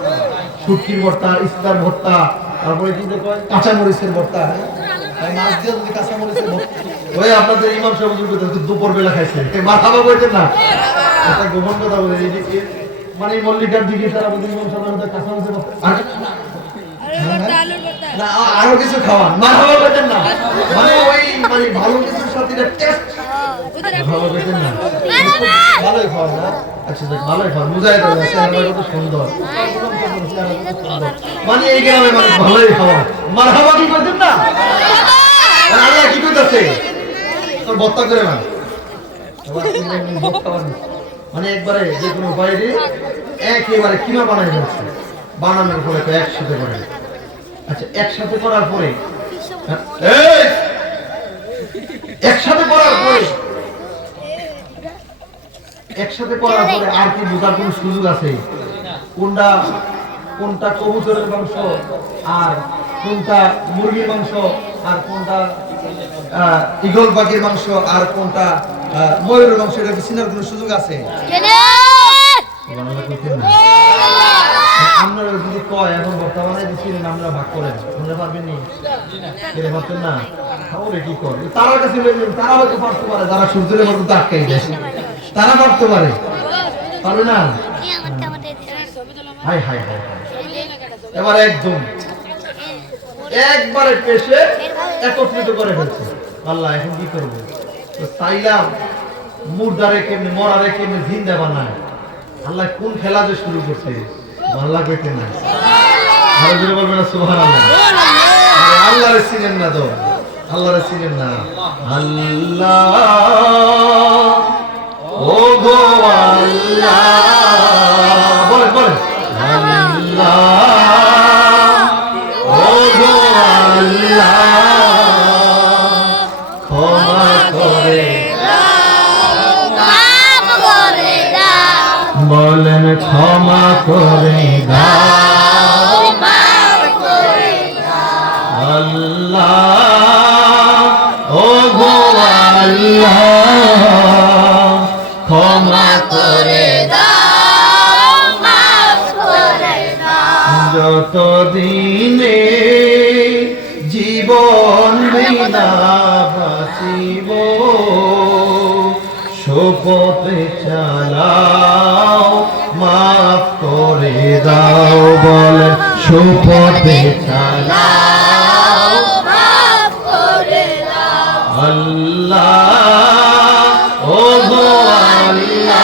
শুটকির ভর্তা, ইস্তার ভর্তা, তারপরে কি কয় কাঁচা মরিচের ভর্তা, মাছ দিয়ে যদি কাঁচা মরিচের ভর্তা, ওই আপনাদের ইমাম সাহেব দুপুর বেলা খাইছে, মারহাবা বলতেন না? একটা গোপন কথা বলে, মানে মল্লিকার দিকে তারা বলতে ইমাম সাহেব কাঁচা মরিচের ভর্তা না আরো কিছু খাওয়ান, মারহাবা বলতেন না? মানে ওই মানে ভালো কিছুর সাথে টেস্ট ভালো বলতেন না, ভালোই খাওয়ান না। আচ্ছা ভালোই খাওয়ান, বুঝাই দেওয়া কত সুন্দর, মানে এই গ্রামে মানুষ ভালোই খাওয়ান, মারহাবা কি করতেন না? আল্লাহ কি করতেছে তোর বত্তা করে না, মানে একবারে যে কোনো বাইরে একেবারে কিমা বানাই যাচ্ছে, বানানোর পরে তো একসাথে করে। আচ্ছা একসাথে করার পরে একসাথে করার পরে একসাথে করার পরে আর কি বোঝার কোন সুযোগ আছে? কোনটা কোনটা কবুতরের মাংস আর কোনটা মুরগির মাংস আর কোনটা ঈগল পাখির মাংস আর কোনটা ময়ূরের মাংস, এটা কি চিনার কোন সুযোগ আছে? আপনারা যদি কয় এখন বর্তমানে দিচ্ছিলেন আমরা ভাগ করেন, শুনতে পারবেন নি? কেটে পারতেন না? তাহলে কি করে তারা কাছে বলবেন, তারা হয়তো পারতে পারে, যারা সূর্যের মতো আটকাই দেয় তারা পারতে পারে, পারবে না? হাই হাই হাই, এবার একদম একবারে পেশে একত্রিত করে ফেলছে। আল্লাহ এখন কি করবো? তো চাইলাম মুর্দারে কেমনি, মরারে কেমনি জিন্দা বানায়। আল্লাহ কোন খেলা যে শুরু করছে, আল্লাহ পেতে না, আরো জোরে বলবে না সুবহানাল্লাহ। আল্লাহরে চিনেন না তো, আল্লাহরে চিনেন না। আল্লাহ ও গো আল্লাহ, বলেন বলেন আল্লাহ ও গো আল্লাহ, ক্ষমা করে বলেন ক্ষমা করে দাও আল্লাহ ও গো আল্লাহ, ক্ষমা করে যত দিনে জীবন বিনা বাঁচিব, শপথে চালাও মাফ করে দাও, বলে শপথে চালাও মাফ করে দাও আল্লাহ ও গো আল্লাহ,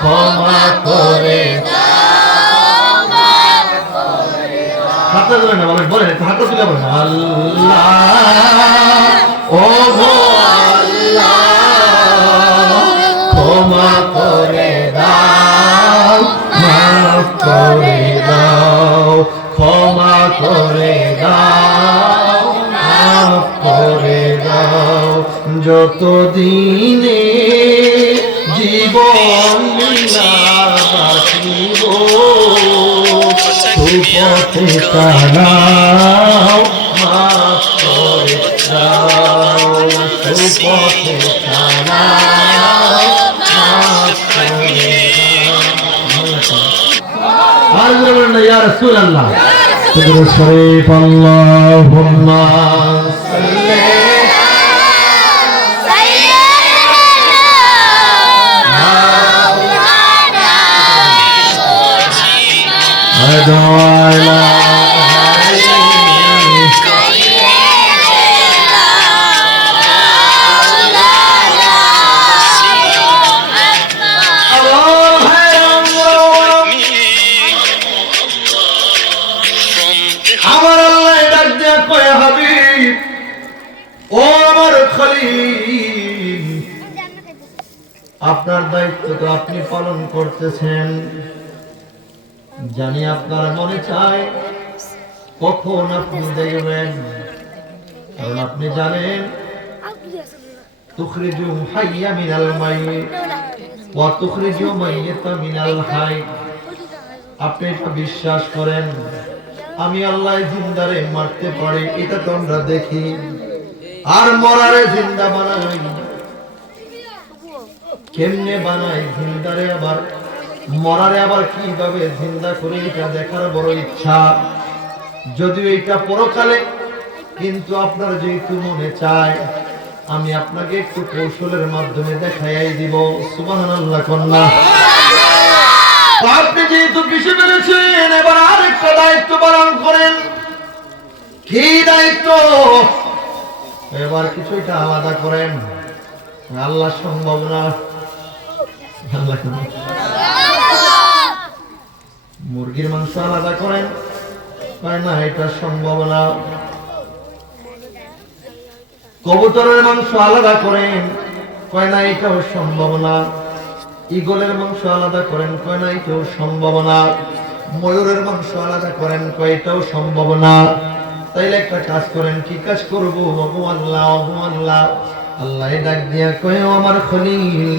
ক্ষমা করে দাও মাফ করে দাও। হাতটা তুলে না, বলেন বলেন হাতটা তুলে বলেন আল্লাহ ও গো আল্লাহ, ক্ষমা করে দাও মাফ করে দাও, ক্ষমা করে দাও মাফ করে দাও, যত দিনে জীবন বিনা বাঁচিব, সুপথে চালাও মাফ করে দাও, সুপথে চালাও মাফ করে দাও। ইয়া রাসূলুল্লাহ দুরূদ শরীফ আল্লাহুম্মা সাল্লি আলা আমার আল্লাহ ডাক দেয়া কয় হাবিব ও আমার খলিল, আপনার দায়িত্ব তো আপনি পালন করতেছেন, জানি আপনার মনে চায় কখন আপনি দেখবেন, কারণ আপনি জানেন তুখরিজু হাইয়া মিনাল মাইয়িত ওয়া তুখরিজু মাইয়িতা মিনাল হাই। আপনি এটা বিশ্বাস করেন আমি আল্লাহ জিন্দারে মারতে পারি, এটা তো আমরা দেখি, আর মরারে জিন্দা বানাই কেমনে বানাই, জিন্দারে আবার মরারে আবার কিভাবে জিন্দা করে এটা দেখার বড় ইচ্ছা। যদিও এটা পরকালে, কিন্তু আপনার যেহেতু মনে চায়, আমি আপনাকে একটু কৌশলের মাধ্যমে দেখাই দিব। সুবহানাল্লাহ কন্যা। আপনি যেহেতু পিছিয়ে পেরেছেন, এবার আরেকটা দায়িত্ব পালন করেন। কি দায়িত্ব? এবার কিছুটা আলাদা করেন। আল্লাহ সম্ভব না। আল্লাহ মুরগির মাংস আলাদা করেন, না এটা সম্ভব না। কবুতরের মাংস আলাদা করেন, কয় না এটাও সম্ভব না। ঈগলের মাংস আলাদা করেন, কয় না এটাও সম্ভব না। ময়ূরের মাংস আলাদা করেন, কয় এটাও সম্ভব না। তাইলে একটা কাজ করেন। কি কাজ করব? ওহো আল্লাহ, ওহো আল্লাহ। আল্লাহ ডাক দিয়া কয়, ও আমার খলিল,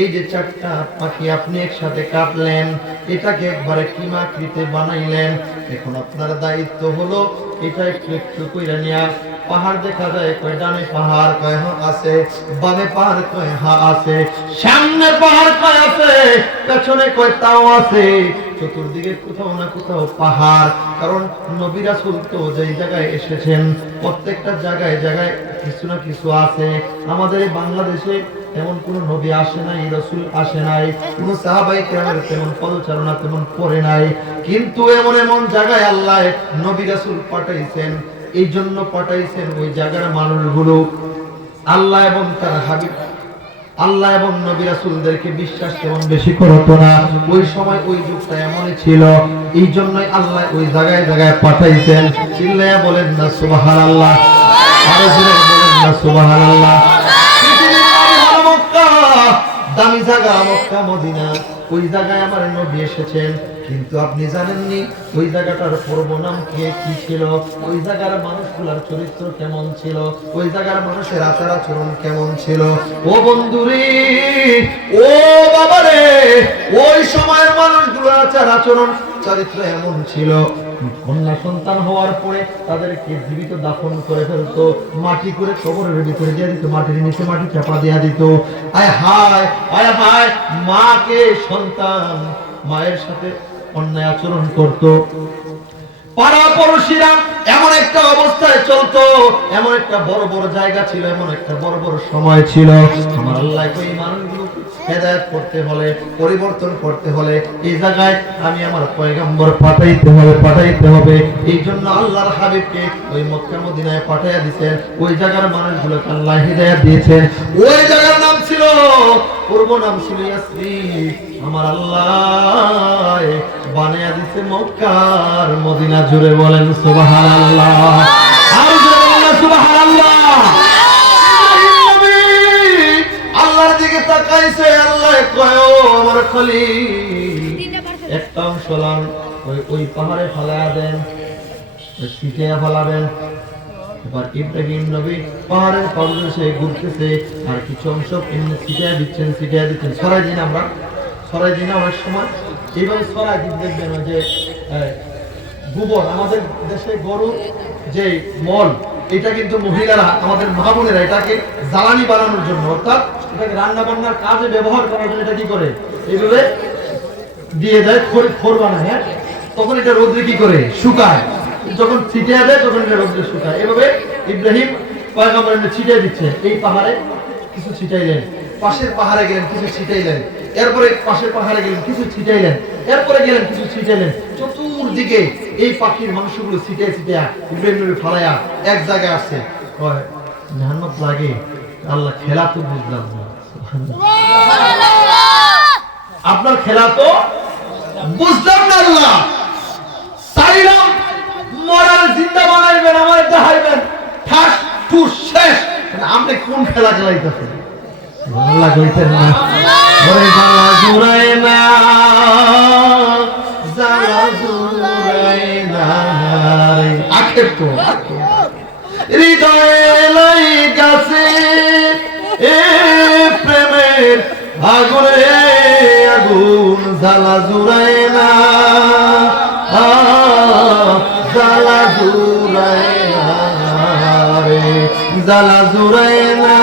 এই যে চারটা পাখি আপনি একসাথে কাটলেন, এটাকে একবারে কিমাকৃতে বানাইলেন। এখন আপনার দায়িত্ব হলো এটা একটু একটু কইরা নিয়া, পাহাড় দেখা যায়, কয় ডানে পাহাড়, কয় হ্যাঁ আছে, বামে পাহাড়, কয় হ্যাঁ আছে, সামনে পাহাড়, কয় আছে, পেছনে কয় তাও আছে, চতুর্দিকে কোথাও না কোথাও পাহাড়। কারণ নবী রাসূল তো যেই জায়গায় এসেছেন, প্রত্যেকটা জায়গায় জায়গায় কিছু না কিছু আছে। আমাদের বাংলাদেশে এমন কোন নবী আসে নাই, রাসূল আসে নাই, কোন সাহাবায়ে কেরামের তেমন পদচারণা তেমন করে নাই, কিন্তু এমন এমন জায়গায় আল্লাহ নবী রাসূল পাঠাইছেন। এই জন্য পাঠাইছেন ওই জায়গার মানুষগুলো আল্লাহ এবং তার হাবিব, আল্লাহ এবং নবী রাসূলদেরকে বিশ্বাস তেমন বেশি করতো না। ওই সময় ওই যুগটা এমনই ছিল। এই জন্যই আল্লাহ ওই জায়গায় জায়গায় পাঠাইছেন। চিল্লায়া বলেন না সুবহানাল্লাহ, আরো জোরে বলেন না সুবহানাল্লাহ। দামি জায়গা মক্কা মদিনা, ওই জায়গায় আমার নবী এসেছেন, কিন্তু আপনি জানেননি ওই জায়গাটার পূর্ব নাম কি ছিল, ওই জায়গার মানুষগুলোর চরিত্র কেমন ছিল, ওই জায়গার মানুষের আচার আচরণ কেমন ছিল। ও বন্ধুরে, ও বাবারে, ওই সময়ের মানুষগুলোর আচার আচরণ চরিত্র এমন ছিল, কন্যা সন্তান হওয়ার পরে তাদেরকে জীবিত দাফন করে ফেলতো, মাটি করে কবরের ভিতরে দিয়ে দিত, মাটির নিচে মাটি চাপা দিয়ে দিত। আয় হায়, আয় হায়, মাকে সন্তান মায়ের সাথে অন্যায় আচরণ করত। পাড়া পড়শিরা এমন একটা অবস্থায় চলতো, এমন একটা বড় বড় জায়গা ছিল, এমন একটা বড় বড় সময় ছিল। আমার আল্লাহ এই মানুষগুলো হেদায়েত করতে হলে, পরিবর্তন করতে হলে এই জায়গায় আমি আমার পয়গম্বর পাঠাইতে হবে। এই জন্য আল্লাহর হাবিবকে ওই মক্কা মদিনায় পাঠাইয়া দিয়েছেন। ওই জায়গার মানুষগুলোকে আল্লাহ হিদায়াত দিয়েছেন। ওই জায়গার নাম ছিল, পূর্ব নাম ছিল ইয়াসরিব। আমার আল্লাহ বানায়া দিয়েছে মক্কার মদিনা। জুড়ে বলেন সুবহানাল্লাহ, আর জোরে বলেন সুবহানাল্লাহ। আল্লাহর দিকে তাকাইছে, আল্লাহ কয়, ও আমার খলিল, একটা অংশ ওই পাহাড়ে ফালায়া দেন, ছিটিয়ে ফালাবেন। এবার ইব্রাহিম নবী পাহাড়ের পাদদেশে ঘুরতেছে, আর কিছু অংশ ছিটিয়ে দিচ্ছেন। ছড়াই দিন, আমরা ছড়াই দিন অনেক সময় এইভাবে ছড়াই দিন। দেখবেন যে গোবর, আমাদের দেশে গরুর যে মল, এটা কিন্তু মহিলারা, আমাদের মা বোনেরা এটাকে জ্বালানি বানানোর জন্য, অর্থাৎ এটাকে রান্না বান্নার কাজে ব্যবহার করার জন্য এটা কি করে, এইভাবে দিয়ে দেয়, খড় বানায়। হ্যাঁ, তখন এটা রোদ্রে কি করে শুকায়, যখন ছিটিয়ে দেয় তখন এটা রোদ্রে শুকায়। এভাবে ইব্রাহিম পয়গম্বর ছিটিয়ে দিচ্ছে। এই পাহাড়ে কিছু ছিটাইলেন, পাশের পাহাড়ে গেলেন, কিছু ছিটাইলেন, এরপরে পাশের পাহাড়ে গেলেন, কিছু ছিটাইলেন, এরপরে গেলেন, কিছু ছিটাইলেন। চতুর্দিকে এই পাখির মাংসগুলো ছিটিয়ে ছিটিয়ে ইব্রাহিম নবী ফালাইয়া এক জায়গায় আসছে। কয় জান্নাত লাগে, আল্লাহ খেলা তো বুঝলাম না। আপনার খেলা তো বুঝলাম না, আল্লাহ চাইলাম মরার জিন্দা বানাইবেন, আমার দেখাইবেন, ঠাস ঠুস শেষ। আপনি কোন খেলা খেলাইতেছেন? আল্লাহ কইতেন না, ওরে জালা জুরায় না, জালা জুরায় না, আখের তো হৃদয়ে লাই গাছে এ প্রেমের আগুনে, আগুন জালা জুরায় না, জালা জুরায় না রে, জালা জুরায় না,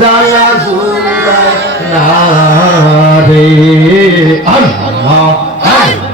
জালা জুরায় নারে আল্লাহ আল্লাহ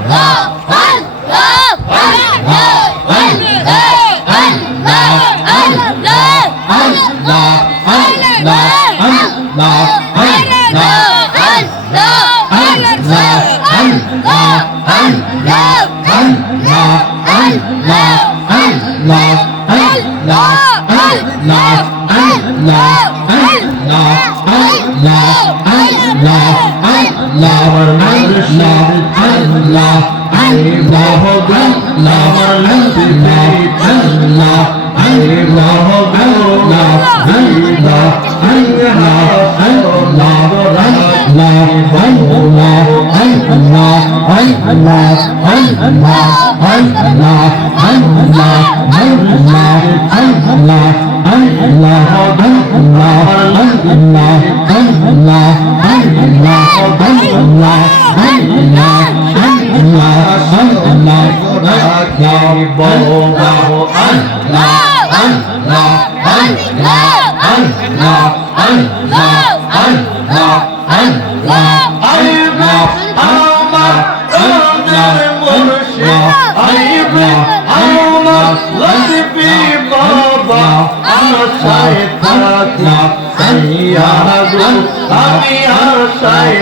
আমি আশায়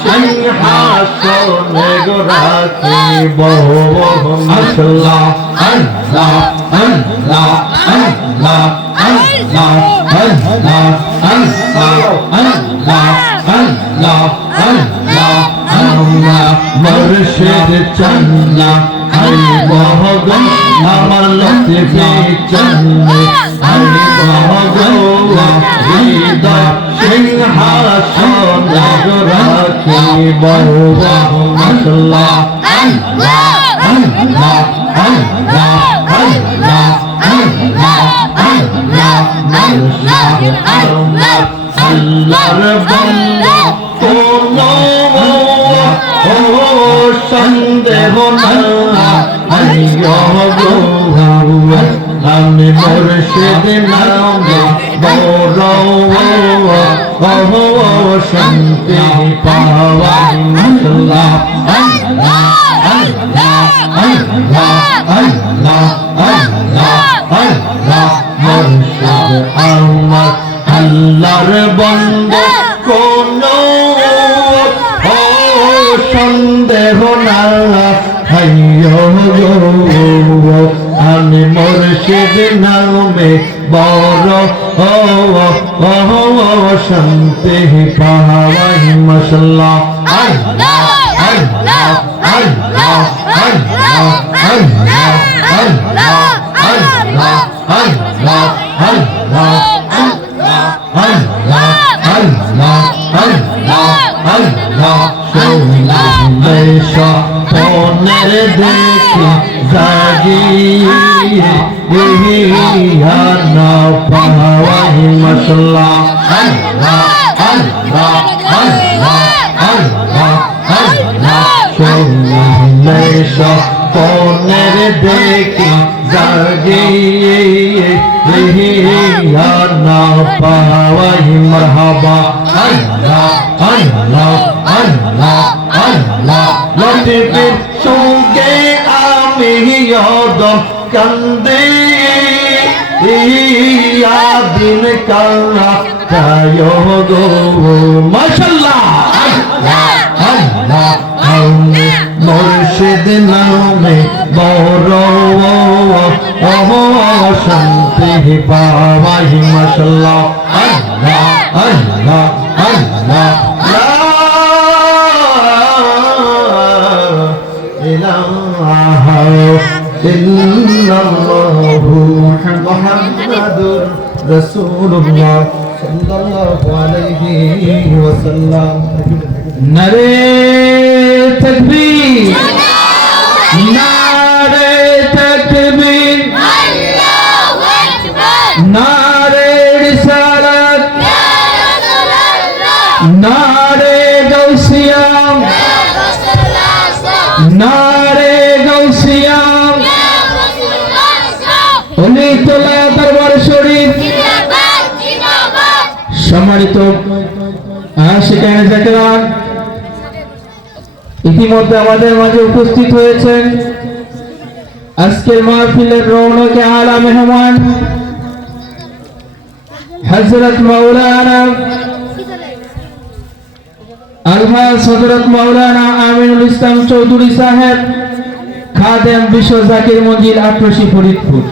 সিংহাসনে রাখিব আল্লাহ আল্লাহ আল্লাহ আল্লাহ আল্লাহ আল্লাহ আল্লাহ আল্লাহ আল্লাহ আল্লাহ মুর্শিদ চন্না আই বহগন আমার লতিফে চন্নে আই বহগন হৃদয় সিংহাসন রাখিব আল্লাহ আল্লাহ আল্লাহ আল্লাহ আল্লাহ আল্লাহ আল্লাহ মুর্শিদ আল্লাহ আল্লাহর বান্দা কোনো সন্দেহ না আমি মুর্শিদ নামে বড় শান্তি পাওয়া আল্লাহ আল্লাহ আল্লাহ আল্লাহ আল্লাহ আল্লাহ আল্লাহ মুর্শিদ আমার আল্লাহর বান্দা কোনো সন্দেহ না আমি মুর্শিদ নামে বড় শান্তি পাওয়াই মশলা আল্লাহ আল্লাহ আল্লাহ আল্লাহ আল্লাহ আল্লাহ আল্লাহ আল্লাহ আল্লাহ আল্লাহ আল্লাহ আল্লাহ আল্লাহ সোনা পনের দেখি জাগিয়ে না পাওয়াই মশলা আল্লাহ আল্লাহ আল্লাহ আল্লাহ আল্লাহ সোনা পনের দেখি জাগিয়ে না পাওয়াই মারহাবা আল্লাহ আল্লাহ আল্লাহ আল্লাহ লতিফের সঙ্গে আমি অদম কান্দে দিন কালা তায় গো মাশাআল্লাহ আল্লাহ আল্লাহ আমি মুর্শিদ নামে বড় শান্তি পাওয়াই মাশাআল্লাহ আল্লাহ আল্লাহ আল্লাহ ইলাহা ইল্লাল্লাহু মুহাম্মাদুর রাসূলুল্লাহ সাল্লাল্লাহু আলাইহি ওয়াসাল্লাম নারে তাকবীর নারে তাকবীর আল্লাহু আকবার নারে রিসালাত ইয়া রাসূলুল্লাহ নারে গাউসিয়া ইয়া রাসূলুল্লাহ নারে গাউসিয়া ইয়া রাসূলুল্লাহ ওলি তোলা দরবার শরীফ সম্মানিত আশিকায়ে জাকিরান, ইতিমধ্যে আমাদের মাঝে উপস্থিত হয়েছেন আজকের মাহফিলের রৌনকে আলা মেহমান হযরত মাওলানা আলহাজ হযরত মাওলানা আমিনুল ইসলাম চৌধুরী সাহেব, খাদেম বিশ্ব জাকির মঞ্জিল আটরশি ফরিদপুর।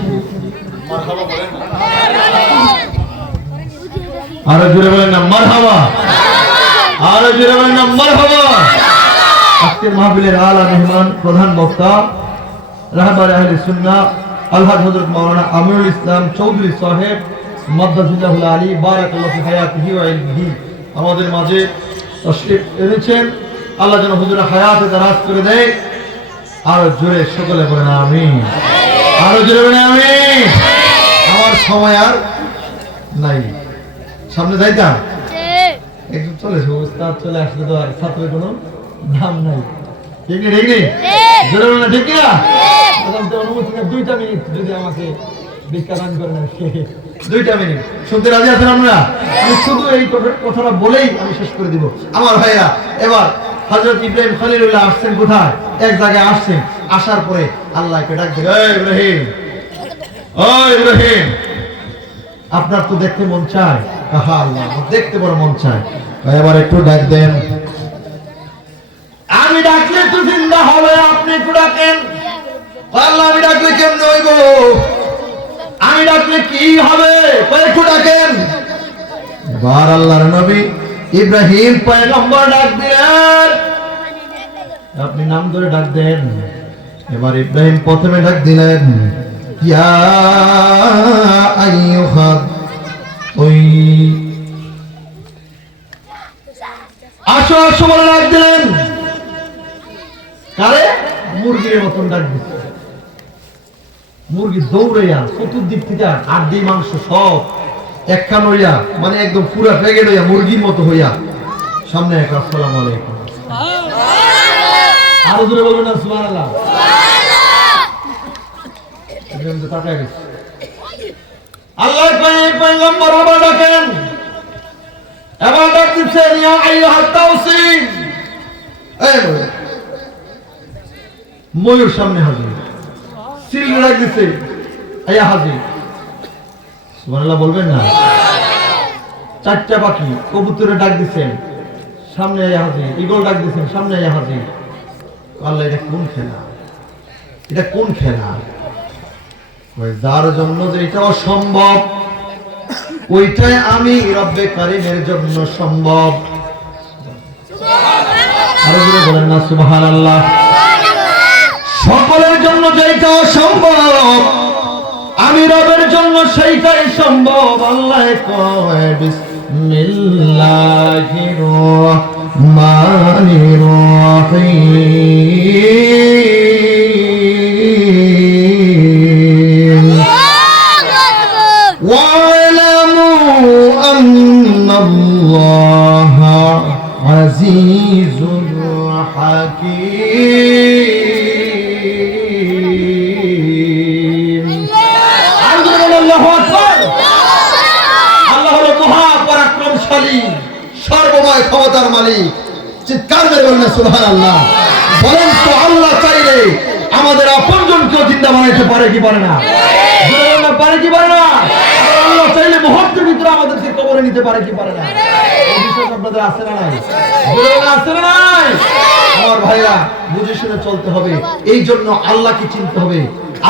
আরো জোরে বলেন না মারহাবা, আরো জোরে বলেন না মারহাবা। আজকের মাহফিলের আলা মেহমান প্রধান বক্তা রাহবার আহলে সুন্নাহ আলহাজ হযরত মাওলানা আমিনুল ইসলাম চৌধুরী সাহেব মাদ্দাজিল্লাহুল আলী বারাকাল্লাহু ফি হায়াতিহি ওয়া ইলমিহি আমাদের মাঝে তশরিফ এনেছেন। আল্লাহ যেন হুজুরের হায়াতে দারাজ করে দেয়। আরো জোরে সকলে বলেন আমিন, আরো জোরে বলেন আমিন। আমার সময় আর নাই, সামনে যাইতাম একটু চলেছে উস্তাদ চলে আসলে তো আর ছাত্রের কোনো দাম নাই। ঠিক নেই, ঠিক নেই, জোরে বলেন ঠিক কিনা? অনুমতি 2টা মিনিট যদি আমাকে ভিক্ষা দান করেন, 2টা মিনিট শুনতে রাজি আছেন আপনারা? আমি শুধু এই কথাটা বলেই আমি শেষ করে দিব। আমার ভাইরা, এবার হযরত ইব্রাহিম খলিলুল্লাহ আসছেন কোথায়? এক জায়গায় আসছেন, আসার পরে আল্লাহকে ডাক দিলেন, এই ইব্রাহিম, ও ইব্রাহিম, আপনার তো দেখতে মন চায়। আল্লাহ দেখতে বড় মন চায়, এবার একটু ডাক দেন। আমি ডাকলে তো জিন্দা হবে, আপনি একটু ডাকেন। আল্লাহ আমি ডাকলে কেমনে হইব? আমি ডাকলে কি হবে? একটু ডাকেন। এবার আল্লাহর নবী ইব্রাহিম পয়গম্বর ডাক দিলেন, আপনি নাম ধরে ডাক দেন। এবার ইব্রাহিম প্রথমে ডাক দিলেন, ইয়া আইয়ুহা ওই আসো আসো বলে ডাক দিলেন। কারে? মুরগির মতন ডাক দিচ্ছে। মুরগি দৌড়াইয়া চতুর্দিক থেকে আড্ডি মাংস সব একখান হইয়া, মানে একদম পুরা প্যাকেট হইয়া মুরগির মতো হইয়া সামনে এক। আসসালামু আলাইকুম। আরো জোরে বলবেন না সুবহানাল্লাহ। আল্লাহ পয়গম্বর আবার ডাকেন, এবার ডাক দিচ্ছেন, ইয়া আইয়ুহাত তাওসিন। এই ময়ূর সামনে হাজির, সিল ডাক দিচ্ছে, আয়া হাজির। সুবহানাল্লাহ বলবেন না? 4টা পাখি কবুতরে ডাক দিচ্ছেন, সামনে আয়া হাজির। ঈগল ডাক দিচ্ছেন, সামনে আয়া হাজির। আল্লাহ এটা কোন খেলা? এটা কোন খেলা? যার জন্য যে এটা অসম্ভব, ওইটাই আমি রব্বে কারীমের জন্য সম্ভব। আরো জোরে বলেন না সুবহানাল্লাহ। সকলের জন্য যেটা অসম্ভব, আমি রবের জন্য সেইটাই সম্ভব। আল্লাহ কয় বিসমিল্লাহির রহমানির রহিম ওয়া'লামু আন্নাল্লাহা আজিজুর হাকীম। আল্লাহ হলো মহাপরাক্রমশালী, সর্বময় ক্ষমতার মালিক। চিৎকার করে বলেন সুবহানাল্লাহ। বলেন তো, আল্লাহ চাইলে আমাদের আপনজনকেও জিন্দা বানাইতে পারে কি পারে না? পারে কি পারে না? আল্লাহ চাইলে মুহূর্তের ভিতরে আমাদেরকে কবরে নিতে পারে কি পারে না? এই বিশ্বাস আপনাদের আছে না নাই? আছে না নাই? আমার ভাইরা, বুঝে শুনে চলতে হবে। এই জন্য আল্লাহকে চিনতে হবে,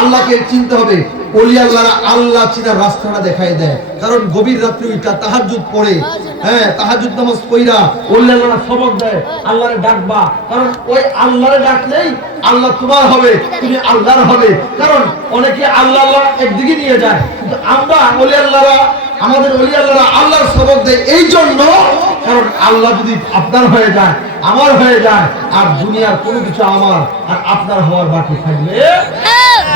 আল্লাহকে চিনতে হবে। ওলি আল্লাহরা আল্লাহ চিনার রাস্তাটা দেখায় দেয়। কারণ গভীর রাত্রে ওইটা তাহাজ্জুদ পড়ে, তাহাজ্জুদ নামাজ পড়া ওলি আল্লাহরা সবক দেয়, আল্লাহরে ডাকবা। কারণ ওই আল্লাহরে ডাকলেই আল্লাহ তোমার হবে, তুমি আল্লাহর হবে। কারণ অনেকে আল্লাহ আল্লাহ একদিকে নিয়ে যায়, কিন্তু আমরা ওলি আল্লাহরা, আমাদের ওলি আল্লাহরা আল্লাহর সবক দেয় এই জন্য, কারণ আল্লাহ যদি আপনার হয়ে যায়, আমার হয়ে যায়, আর দুনিয়ার কোনো কিছু আমার আর আপনার হওয়ার বাকি থাকবে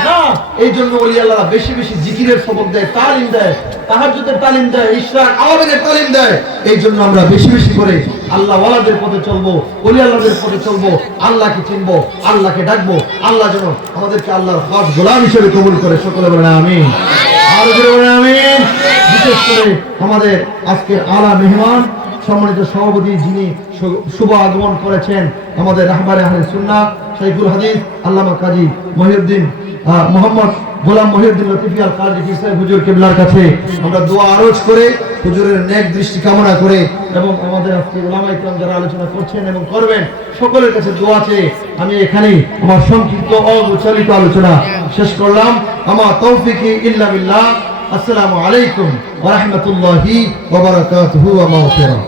না। এই জন্য ওলি আল্লাহরা বেশি বেশি জিকিরের সবক দেয়, তালিম দেয়, তাহাজ্জুদের তালিম দেয়, ইশরাক আওয়ামের তালিম দেয়। এই জন্য আমরা বেশি বেশি করে আল্লাহ ওয়ালাদের পথে চলবো, ওলি আল্লাহদের পথে চলবো, আল্লাহকে চিনবো, আল্লাহকে ডাকবো। আল্লাহ যেন আমাদেরকে আল্লাহর খাস গোলাম হিসেবে কবুল করে। সকলে বলেন আমিন, আরো জোরে বলেন আমিন। বিশেষ করে আমাদের আজকের আলা মেহমান সম্মানিত সভাপতি যিনি শুভ আগমন করেছেন আমাদের রাহবারে আহলে সুন্নাহ শাইখুল হাদিস আল্লামা কাজী মহিউদ্দিন মোহাম্মদ গোলাম মহিউদ্দিন লতিফি আল কাজী সাহেব হুজুর কিবলার কাছে আমরা দোয়া আরজ করে হুজুরের নেক দৃষ্টি কামনা করে এবং আমাদের আজকে উলামায়ে কেরাম যারা আলোচনা করছেন এবং করবেন সকলের কাছে দোয়া চেয়ে আমি এখানেই আমার সংক্ষিপ্ত অবিচলিত আলোচনা শেষ করলাম। আমা তৌফিকি ইল্লা বিল্লাহ। আসসালামু আলাইকুম ওয়া রাহমাতুল্লাহি ওয়া বারাকাতুহু ওয়া মাগফিরাহ।